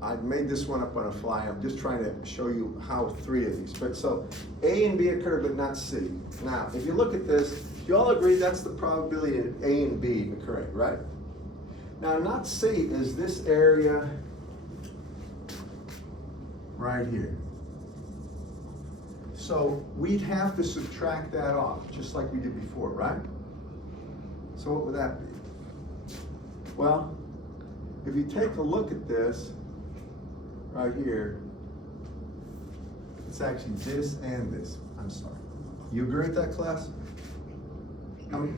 I made this one up on a fly. I'm just trying to show you how three of these. But so A and B occur, but not C. Now, if you look at this, you all agree that's the probability of A and B occurring, right? Now, not C is this area right here. So we'd have to subtract that off, just like we did before, right? So what would that be? Well, if you take a look at this right here, it's actually this and this. I'm sorry. You agree with that, class?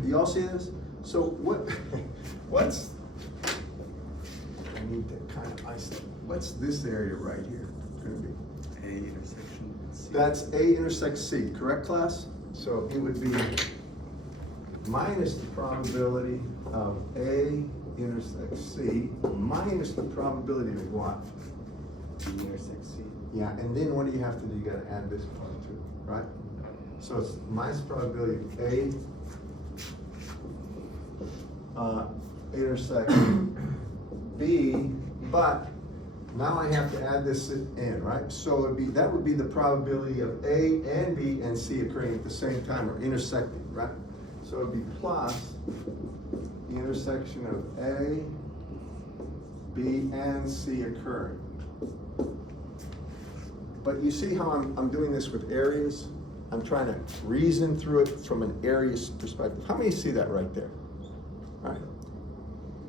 Y'all see this? So what's, I need to kind of isolate. What's this area right here gonna be? A intersection C. That's A intersects C, correct, class? So it would be minus the probability of A intersects C minus the probability of what? B intersects C. Yeah, and then what do you have to do? You gotta add this part too, right? So it's minus probability of A intersect B, but now I have to add this in, right? So that would be the probability of A and B and C occurring at the same time or intersecting, right? So it'd be plus the intersection of A, B, and C occurring. But you see how I'm doing this with areas? I'm trying to reason through it from an area perspective. How many see that right there? Right.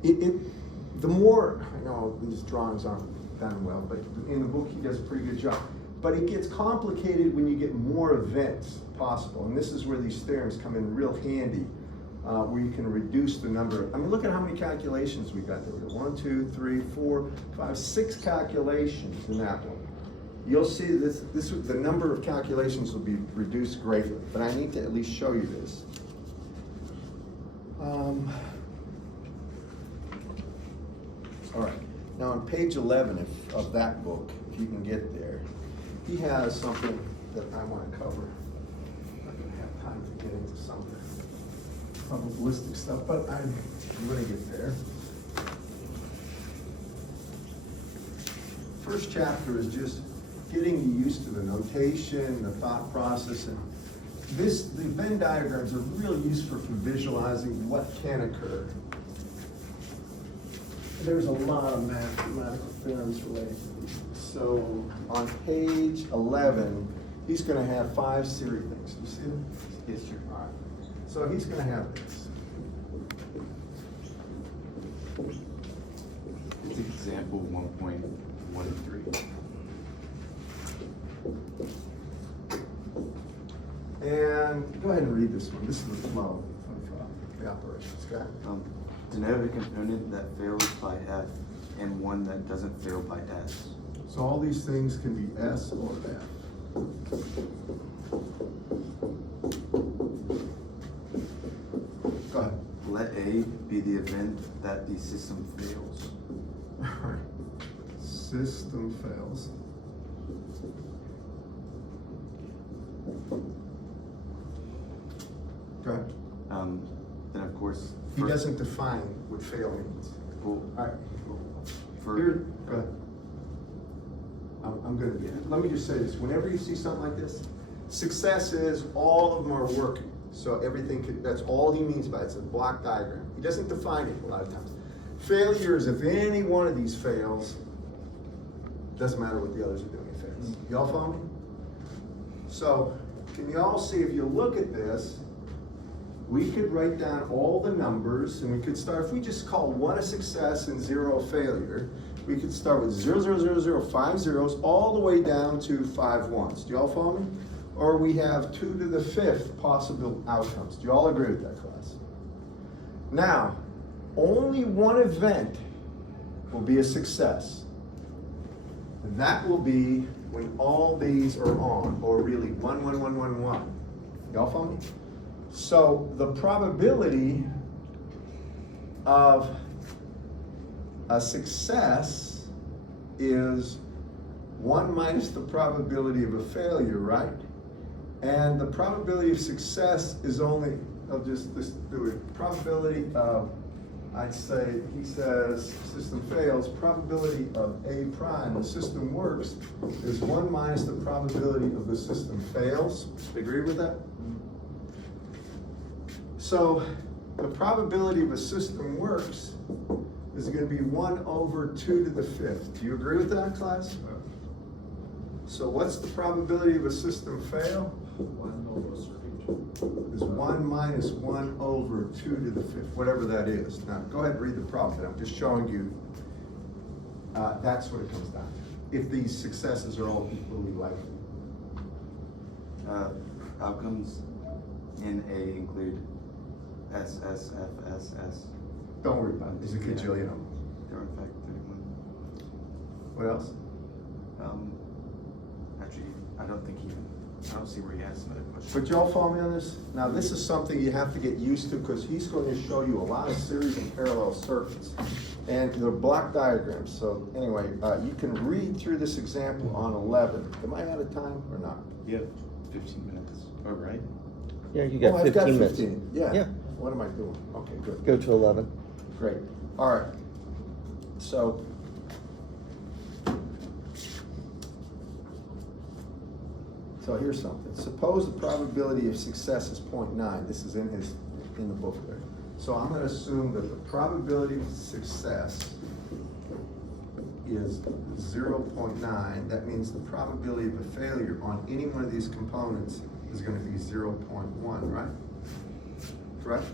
The more, I know these drawings aren't done well, but in the book he does a pretty good job. But it gets complicated when you get more events possible. And this is where these theorems come in real handy, where you can reduce the number. I mean, look at how many calculations we got there. 1, 2, 3, 4, 5, 6 calculations in that one. You'll see the number of calculations will be reduced greatly, but I need to at least show you this. All right, now on page 11 of that book, if you can get there, he has something that I want to cover. I'm not going to have time to get into some of the probabilistic stuff, but I'm going to get there. First chapter is just getting you used to the notation, the thought process, and the Venn diagrams are really useful for visualizing what can occur. There's a lot of mathematical theorems related to these. So on page 11, he's going to have 5 series things. Do you see them? Yes, sir. All right. So he's going to have this. It's example 1.13. And go ahead and read this one. This is the flow of the operations, okay? Denote a component that fails by F and one that doesn't fail by S. So all these things can be S or F. Go ahead. Let A be the event that the system fails. Alright. System fails. Go ahead. Then of course. He for- doesn't define what fail means. Well, Alright. for. Here, go ahead. I'm gonna get, let me just say this, whenever you see something like this, success is all of them are working. So everything could, that's all he means by it, it's a block diagram. He doesn't define it a lot of times. Failure is if any one of these fails, doesn't matter what the others are doing, it fails. Y'all follow me? So, can you all see, if you look at this, we could write down all the numbers, and we could start, if we just call 1 a success and 0 a failure, we could start with 0, 0, 0, 0, 5 zeros, all the way down to 5 ones. Do y'all follow me? Or we have 2 to the 5th possible outcomes. Do you all agree with that, class? Now, only one event will be a success. And that will be when all these are on, or really 1, 1, 1, 1, 1. Y'all follow me? So the probability of a success is 1 minus the probability of a failure, right? And the probability of success is only, I'll just do it, probability of, I'd say, he says, system fails, probability of A prime, the system works, is 1 minus the probability of the system fails. Agree with that? So the probability of a system works is going to be 1 over 2 to the 5th. Do you agree with that, class? So what's the probability of a system fail? 1 over circuit. Is 1 minus 1 over 2 to the 5th, whatever that is. Now, go ahead and read the problem, but I'm just showing you that's what it comes down to. If these successes are all equally likely. Outcomes in A include S, S, F, S, S. Don't worry about it, there's a gajillion of them. There are in fact 31. What else? Actually, I don't see where he has another question. But y'all follow me on this? Now, this is something you have to get used to because he's going to show you a lot of series and parallel circuits. And they're block diagrams. So anyway, you can read through this example on 11. Am I out of time or not? You have 15 minutes, oh, right? Yeah, you got Oh, I've 15 minutes. 15. Yeah. Yeah. What am I doing? Okay, good. Go to 11. Great. All right. So. So here's something. Suppose the probability of success is 0.9. This is in the book there. So I'm going to assume that the probability of success is 0.9. That means the probability of a failure on any one of these components is going to be 0.1, right? Correct?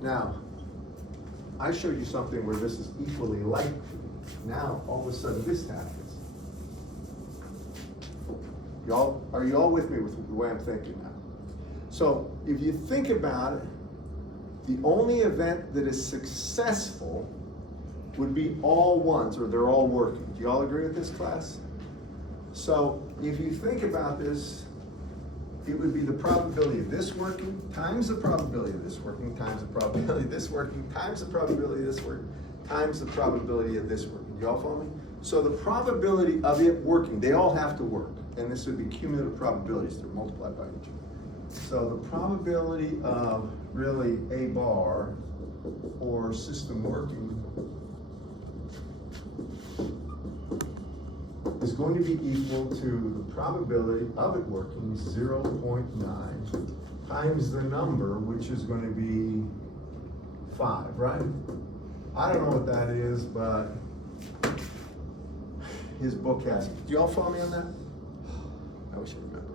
Now, I showed you something where this is equally likely. Now, all of a sudden, this happens. Are you all with me with the way I'm thinking now? So, if you think about it, the only event that is successful would be all ones, or they're all working. Do you all agree with this, class? So, if you think about this, it would be the probability of this working times the probability of this working times the probability of this working times the probability of this working times the probability of this working. Do y'all follow me? So the probability of it working, they all have to work. And this would be cumulative probabilities. They're multiplied by each other. So the probability of really A bar or system working is going to be equal to the probability of it working, 0.9, times the number, which is going to be 5, right? I don't know what that is, but his book has it. Do y'all follow me on that? I wish I remember.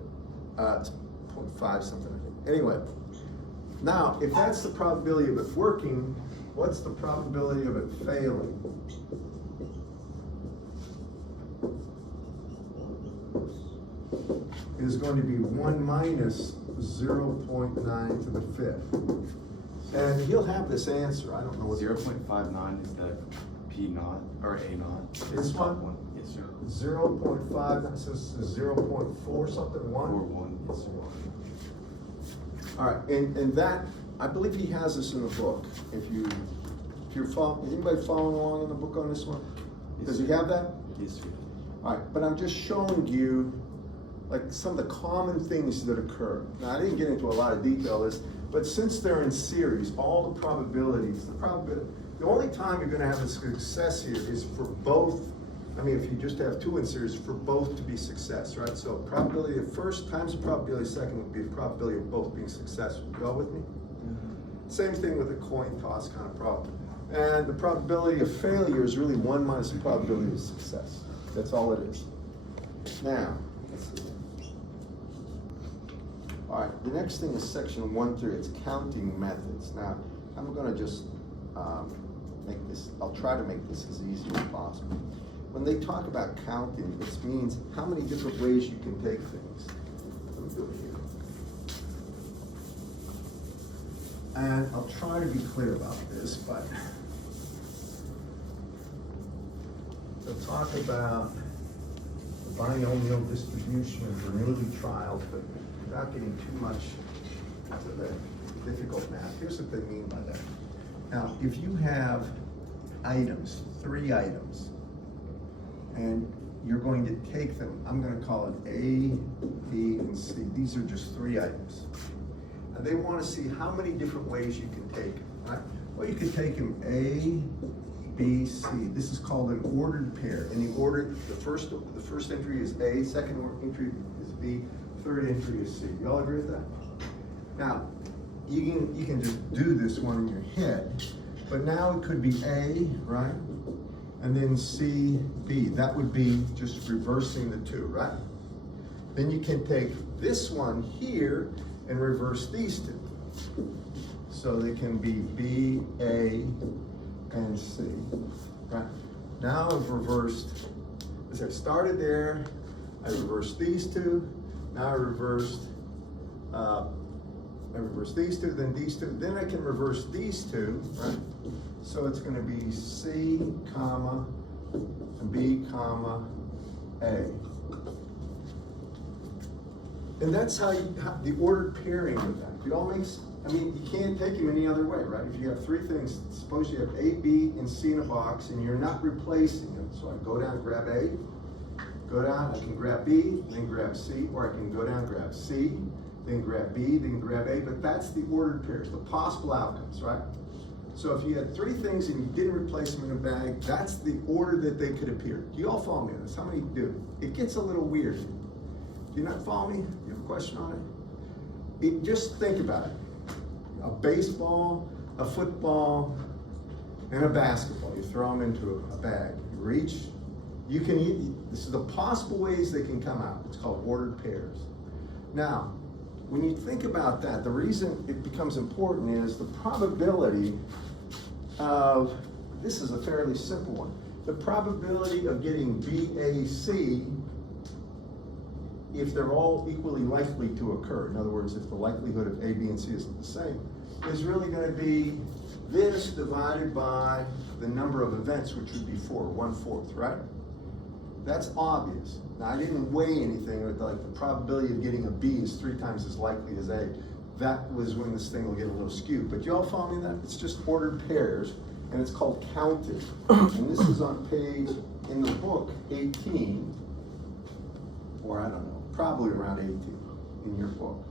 It's 0.5 something, I think. Anyway, now, if that's the probability of it working, what's the probability of it failing? Is going to be 1 minus 0.9 to the 5th. And he'll have this answer. I don't know what 0.59 is the P naught, or A naught. This Top one? Yes, sir. 0.5, that says 0.4 something, Or one? one, yes, sir. All right, and that, I believe he has this in the book. If you're following, is anybody following along in the book on this one? Does he have that? Yes, sir. All right, but I'm just showing you like some of the common things that occur. Now, I didn't get into a lot of detail of this, but since they're in series, all the probabilities, the only time you're gonna have a success here is for both. I mean, if you just have two in series, for both to be success, right? So probability of first times the probability of second would be the probability of both being successful. You all with me? Same thing with a coin toss kind of problem. And the probability of failure is really 1 minus the probability of success. That's all it is. Now, let's see. All right, the next thing is section 1 through, it's counting methods. Now, I'm gonna just I'll try to make this as easy as possible. When they talk about counting, it means how many different ways you can take things. Let me do it here. And I'll try to be clear about this, but they'll talk about the binomial distribution of Bernoulli trials, but without getting too much into the difficult math. Here's what they mean by that. Now, if you have items, 3 items, and you're going to take them, I'm gonna call it A, B, and C. These are just 3 items. And they wanna see how many different ways you can take them, right? Well, you could take them A, B, C. This is called an ordered pair. In the order, the first entry is A, second entry is B, third entry is C. You all agree with that? Now, you can just do this one in your head, but now it could be A, right? And then C, B. That would be just reversing the 2, right? Then you can take this one here and reverse these 2. So they can be B, A, and C, right? Now I've reversed, as I started there, I reversed these 2, now I reversed these 2, then these 2, then I can reverse these 2, right? So it's gonna be C, comma, B, comma, A. And that's how the ordered pairing of that. It all makes, I mean, you can't take them any other way, right? If you have 3 things, suppose you have A, B, and C in a box, and you're not replacing them. So I go down, grab A, go down, I can grab B, then grab C, or I can go down, grab C, then grab B, then grab A, but that's the ordered pairs, the possible outcomes, right? So if you had 3 things and you didn't replace them in a bag, that's the order that they could appear. Do you all follow me on this? How many do? It gets a little weird. Do you not follow me? You have a question on it? Just think about it. A baseball, a football, and a basketball. You throw them into a bag. You reach, you can eat, this is the possible ways they can come out. It's called ordered pairs. Now, when you think about that, the reason it becomes important is the probability of, this is a fairly simple one, the probability of getting B, A, C, if they're all equally likely to occur, in other words, if the likelihood of A, B, and C is the same, is really going to be this divided by the number of events, which would be 4, 1/4, right? That's obvious. Now, I didn't weigh anything, like the probability of getting a B is 3 times as likely as A. That was when this thing will get a little skewed. But you all follow me that? It's just ordered pairs, and it's called counting. And this is on page, in the book, 18, or I don't know, probably around 18 in your book.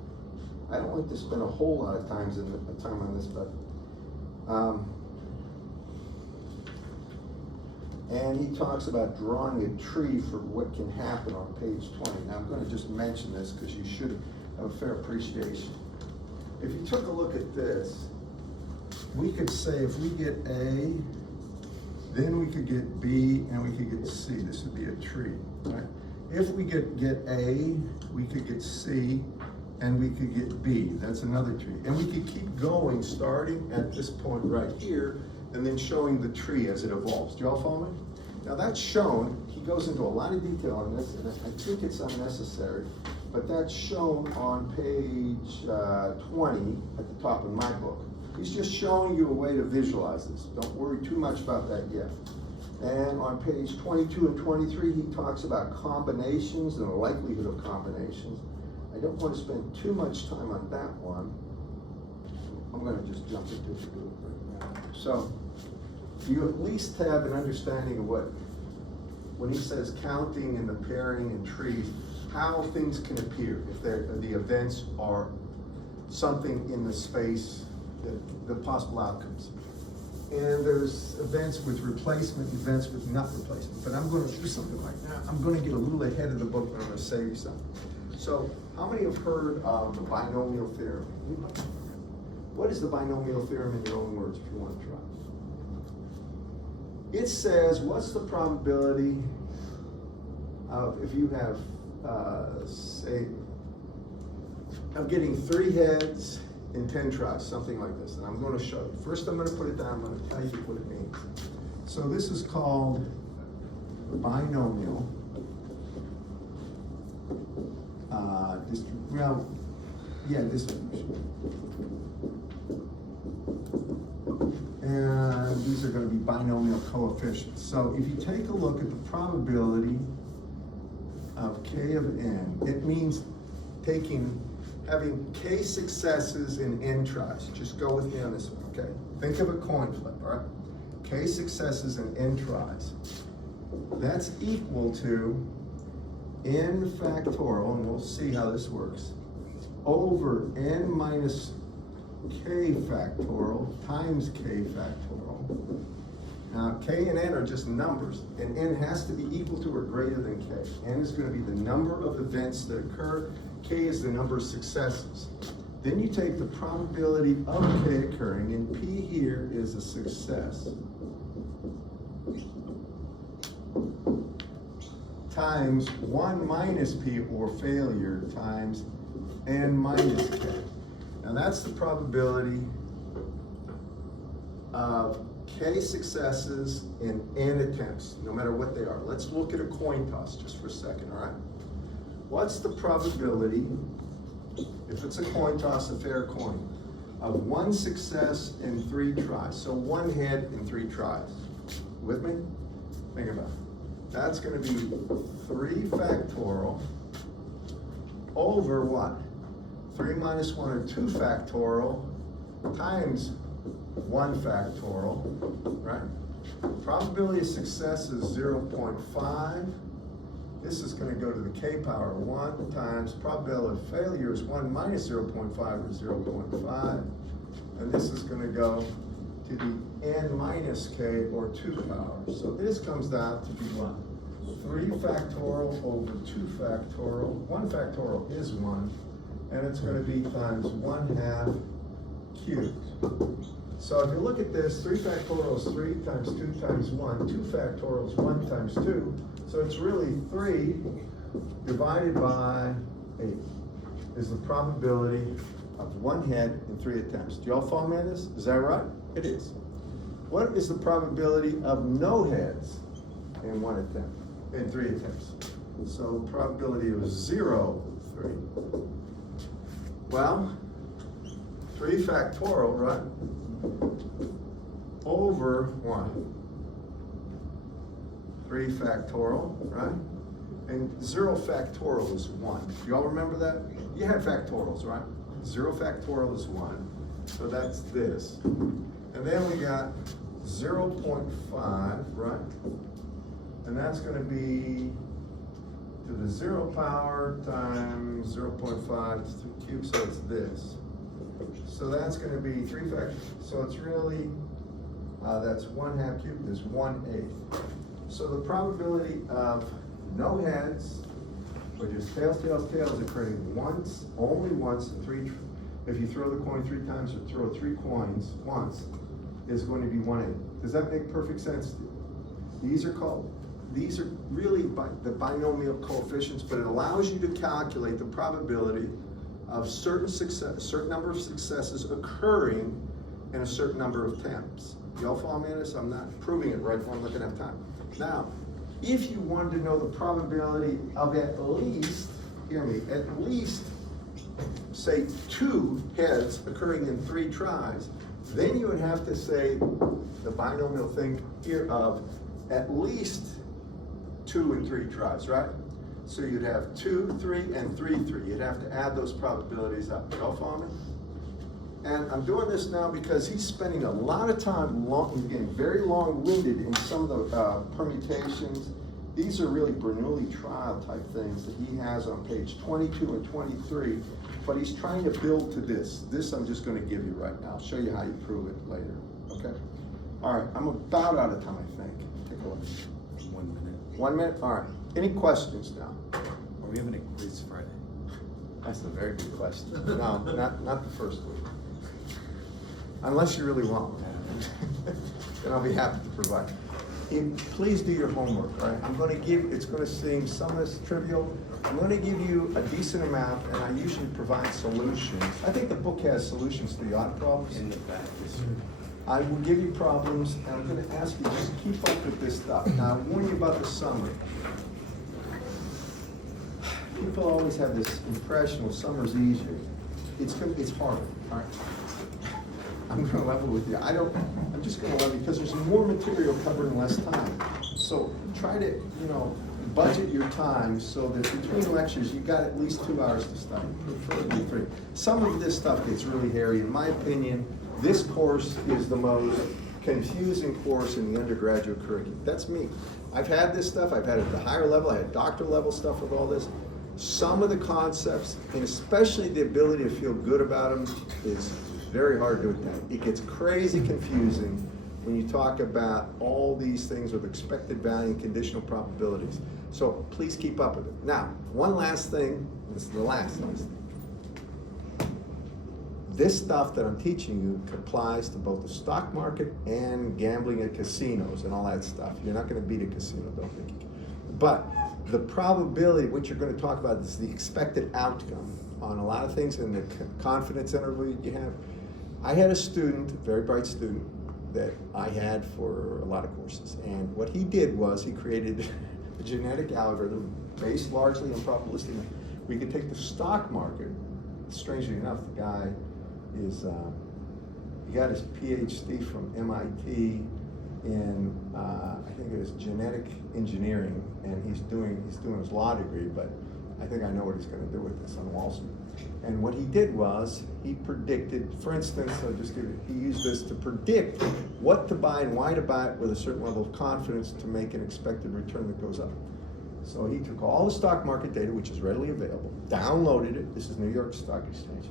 I don't like to spend a whole lot of time on this, but and he talks about drawing a tree for what can happen on page 20. Now I'm going to just mention this because you should have a fair appreciation. If you took a look at this, we could say if we get A, then we could get B, and we could get C. This would be a tree, right? If we get A, we could get C, and we could get B. That's another tree. And we could keep going, starting at this point right here, and then showing the tree as it evolves. Do you all follow me? Now that's shown, he goes into a lot of detail on this, and I think it's unnecessary, but that's shown on page 20 at the top of my book. He's just showing you a way to visualize this. Don't worry too much about that yet. And on page 22 and 23, he talks about combinations and the likelihood of combinations. I don't want to spend too much time on that one. I'm gonna just jump into it right now. So, you at least have an understanding of what, when he says counting and the pairing and trees, how things can appear if the events are something in the space, the possible outcomes. And there's events with replacement, events with not replacement. But I'm gonna do something like that. I'm gonna get a little ahead of the book and I'm gonna say something. So, how many have heard of the binomial theorem? What is the binomial theorem in your own words, if you want to try? It says, what's the probability of, if you have, say, of getting 3 heads in 10 tries, something like this. And I'm going to show you. First, I'm going to put it down. I'm going to tell you what it means. So this is called binomial. Well, yeah, this one. And these are going to be binomial coefficients. So if you take a look at the probability of k of n, it means having k successes in n tries. Just go with me on this one, okay? Think of a coin flip, all right? K successes in n tries. That's equal to n factorial, and we'll see how this works, over n minus k factorial times k factorial. Now, k and n are just numbers, and n has to be equal to or greater than k. N is going to be the number of events that occur. K is the number of successes. Then you take the probability of k occurring, and p here is a success, times 1 minus p, or failure, times n minus k. Now that's the probability of k successes in n attempts, no matter what they are. Let's look at a coin toss just for a second, all right? What's the probability, if it's a coin toss, a fair coin, of 1 success in 3 tries? So 1 head in 3 tries. With me? Think about it. That's going to be 3 factorial over what? 3 minus 1, or 2 factorial, times 1 factorial, right? Probability of success is 0.5. This is going to go to the k power 1 times probability of failure is 1 minus 0.5, or 0.5. And this is going to go to the n minus k, or 2 powers. So this comes out to be what? 3 factorial over 2 factorial. 1 factorial is 1. And it's going to be times 1/2 cubed. So if you look at this, 3 factorial is 3 times 2 times 1. 2 factorial is 1 times 2. So it's really 3 divided by 8 is the probability of 1 head in 3 attempts. Do y'all follow me on this? Is that right? It is. What is the probability of no heads in 1 attempt, in 3 attempts? So probability of 0, 3. Well, 3 factorial, right? Over 1. 3 factorial, right? And 0 factorial is 1. Do y'all remember that? You had factorials, right? 0 factorial is 1. So that's this. And then we got 0.5, right? And that's going to be to the 0 power times 0.5 to the cube, so it's this. So that's going to be 3 factorial. So it's really, that's 1/2 cubed is 1/8. So the probability of no heads, which is tails, tails, tails, occurring once, only once in 3, if you throw the coin 3 times or throw 3 coins once, is going to be 1/8. Does that make perfect sense to you? These are really the binomial coefficients, but it allows you to calculate the probability of certain number of successes occurring in a certain number of attempts. Y'all follow me on this? I'm not proving it right now, I'm not gonna have time. Now, if you wanted to know the probability of at least, hear me, at least, say 2 heads occurring in 3 tries, then you would have to say the binomial thing here of at least 2 and 3 tries, right? So you'd have 2, 3, and 3, 3. You'd have to add those probabilities up. You all follow me? And I'm doing this now because he's spending a lot of time, he's getting very long-winded in some of the permutations. These are really Bernoulli trial type things that he has on page 22 and 23, but he's trying to build to this. This I'm just gonna give you right now. I'll show you how you prove it later, okay? All right, I'm about out of time, I think. Take a look. 1 minute. 1 minute, all right. Any questions now? Are we having a quiz Friday? That's a very good question. No, not the first week. Unless you really want one. Then I'll be happy to provide. Please do your homework, all right? I'm gonna give, it's gonna seem some of this trivial. I'm gonna give you a decent amount, and I usually provide solutions. I think the book has solutions to the odd problems. In the back, yes, sir. I will give you problems, and I'm gonna ask you, just keep up with this stuff. Now, I warn you about the summer. People always have this impression, well, summer's easier. It's harder, all right? I'm gonna level with you. I'm just gonna level because there's more material covered in less time. So try to, budget your time so that between lectures, you've got at least 2 hours to study, preferably 3. Some of this stuff gets really hairy. In my opinion, this course is the most confusing course in the undergraduate curriculum. That's me. I've had this stuff, I've had it at the higher level, I had doctoral level stuff with all this. Some of the concepts, and especially the ability to feel good about them, is very hard to attain. It gets crazy confusing when you talk about all these things with expected value and conditional probabilities. So please keep up with it. Now, one last thing, this is the last thing. This stuff that I'm teaching you applies to both the stock market and gambling at casinos and all that stuff. You're not gonna beat a casino, don't think you can. But the probability, what you're gonna talk about is the expected outcome on a lot of things and the confidence interval you have. I had a student, a very bright student, that I had for a lot of courses. And what he did was he created a genetic algorithm based largely on probabilistic. We could take the stock market. Strangely enough, the guy is, he got his PhD from MIT in, I think it was genetic engineering, and he's doing his law degree, but I think I know what he's gonna do with this on Wall Street. And what he did was, he predicted, for instance, he used this to predict what to buy and why to buy it with a certain level of confidence to make an expected return that goes up. So he took all the stock market data, which is readily available, downloaded it, this is New York Stock Exchange,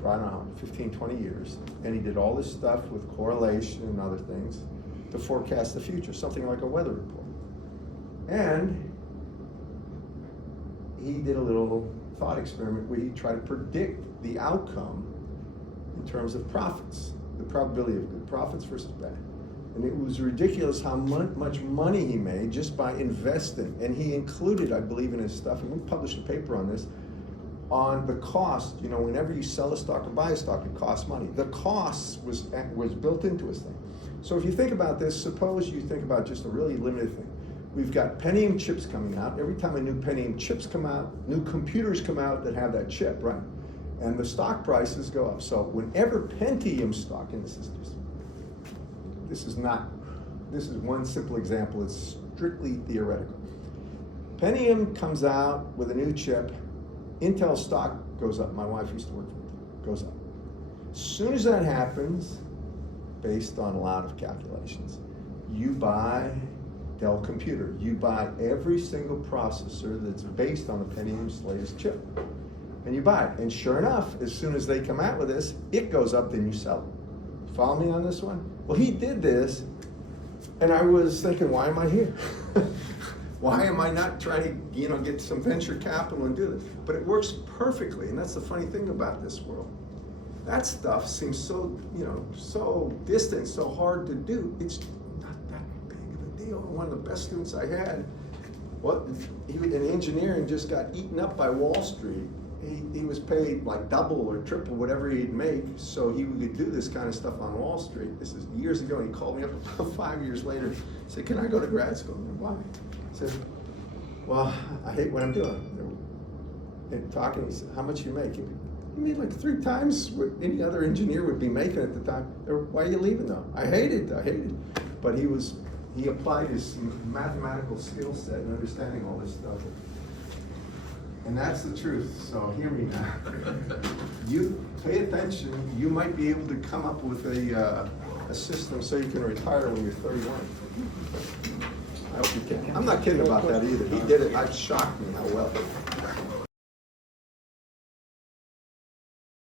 for I don't know, 15, 20 years, and he did all this stuff with correlation and other things to forecast the future, something like a weather report. And he did a little thought experiment where he tried to predict the outcome in terms of profits, the probability of good profits versus bad. And it was ridiculous how much money he made just by investing. And he included, I believe, in his stuff, and we published a paper on this, on the cost. Whenever you sell a stock or buy a stock, it costs money. The cost was built into his thing. So if you think about this, suppose you think about just a really limited thing. We've got Pentium chips coming out. Every time a new Pentium chips come out, new computers come out that have that chip, right? And the stock prices go up. So whenever Pentium stock, and this is one simple example, it's strictly theoretical. Pentium comes out with a new chip, Intel stock goes up. My wife used to work for Intel, goes up. As soon as that happens, based on a lot of calculations, you buy Dell computer. You buy every single processor that's based on the Pentium's latest chip. And you buy it. And sure enough, as soon as they come out with this, it goes up, then you sell it. Follow me on this one? Well, he did this, and I was thinking, why am I here? Why am I not trying to, get some venture capital and do this? But it works perfectly, and that's the funny thing about this world. That stuff seems so, so distant, so hard to do. It's not that big of a deal. One of the best students I had, in engineering, just got eaten up by Wall Street. He was paid like double or triple whatever he'd make, so he could do this kind of stuff on Wall Street. This is years ago, and he called me up about 5 years later, said, "Can I go to grad school?" And why? I said, "Well, I hate what I'm doing." And talking, he said, "How much you make?" He made like 3 times what any other engineer would be making at the time. "Why are you leaving though?" I hate it. But he he applied his mathematical skill set and understanding all this stuff. And that's the truth, so hear me now. You pay attention, you might be able to come up with a system so you can retire when you're 31. I hope you can. I'm not kidding about that either. He did it, that shocked me how well.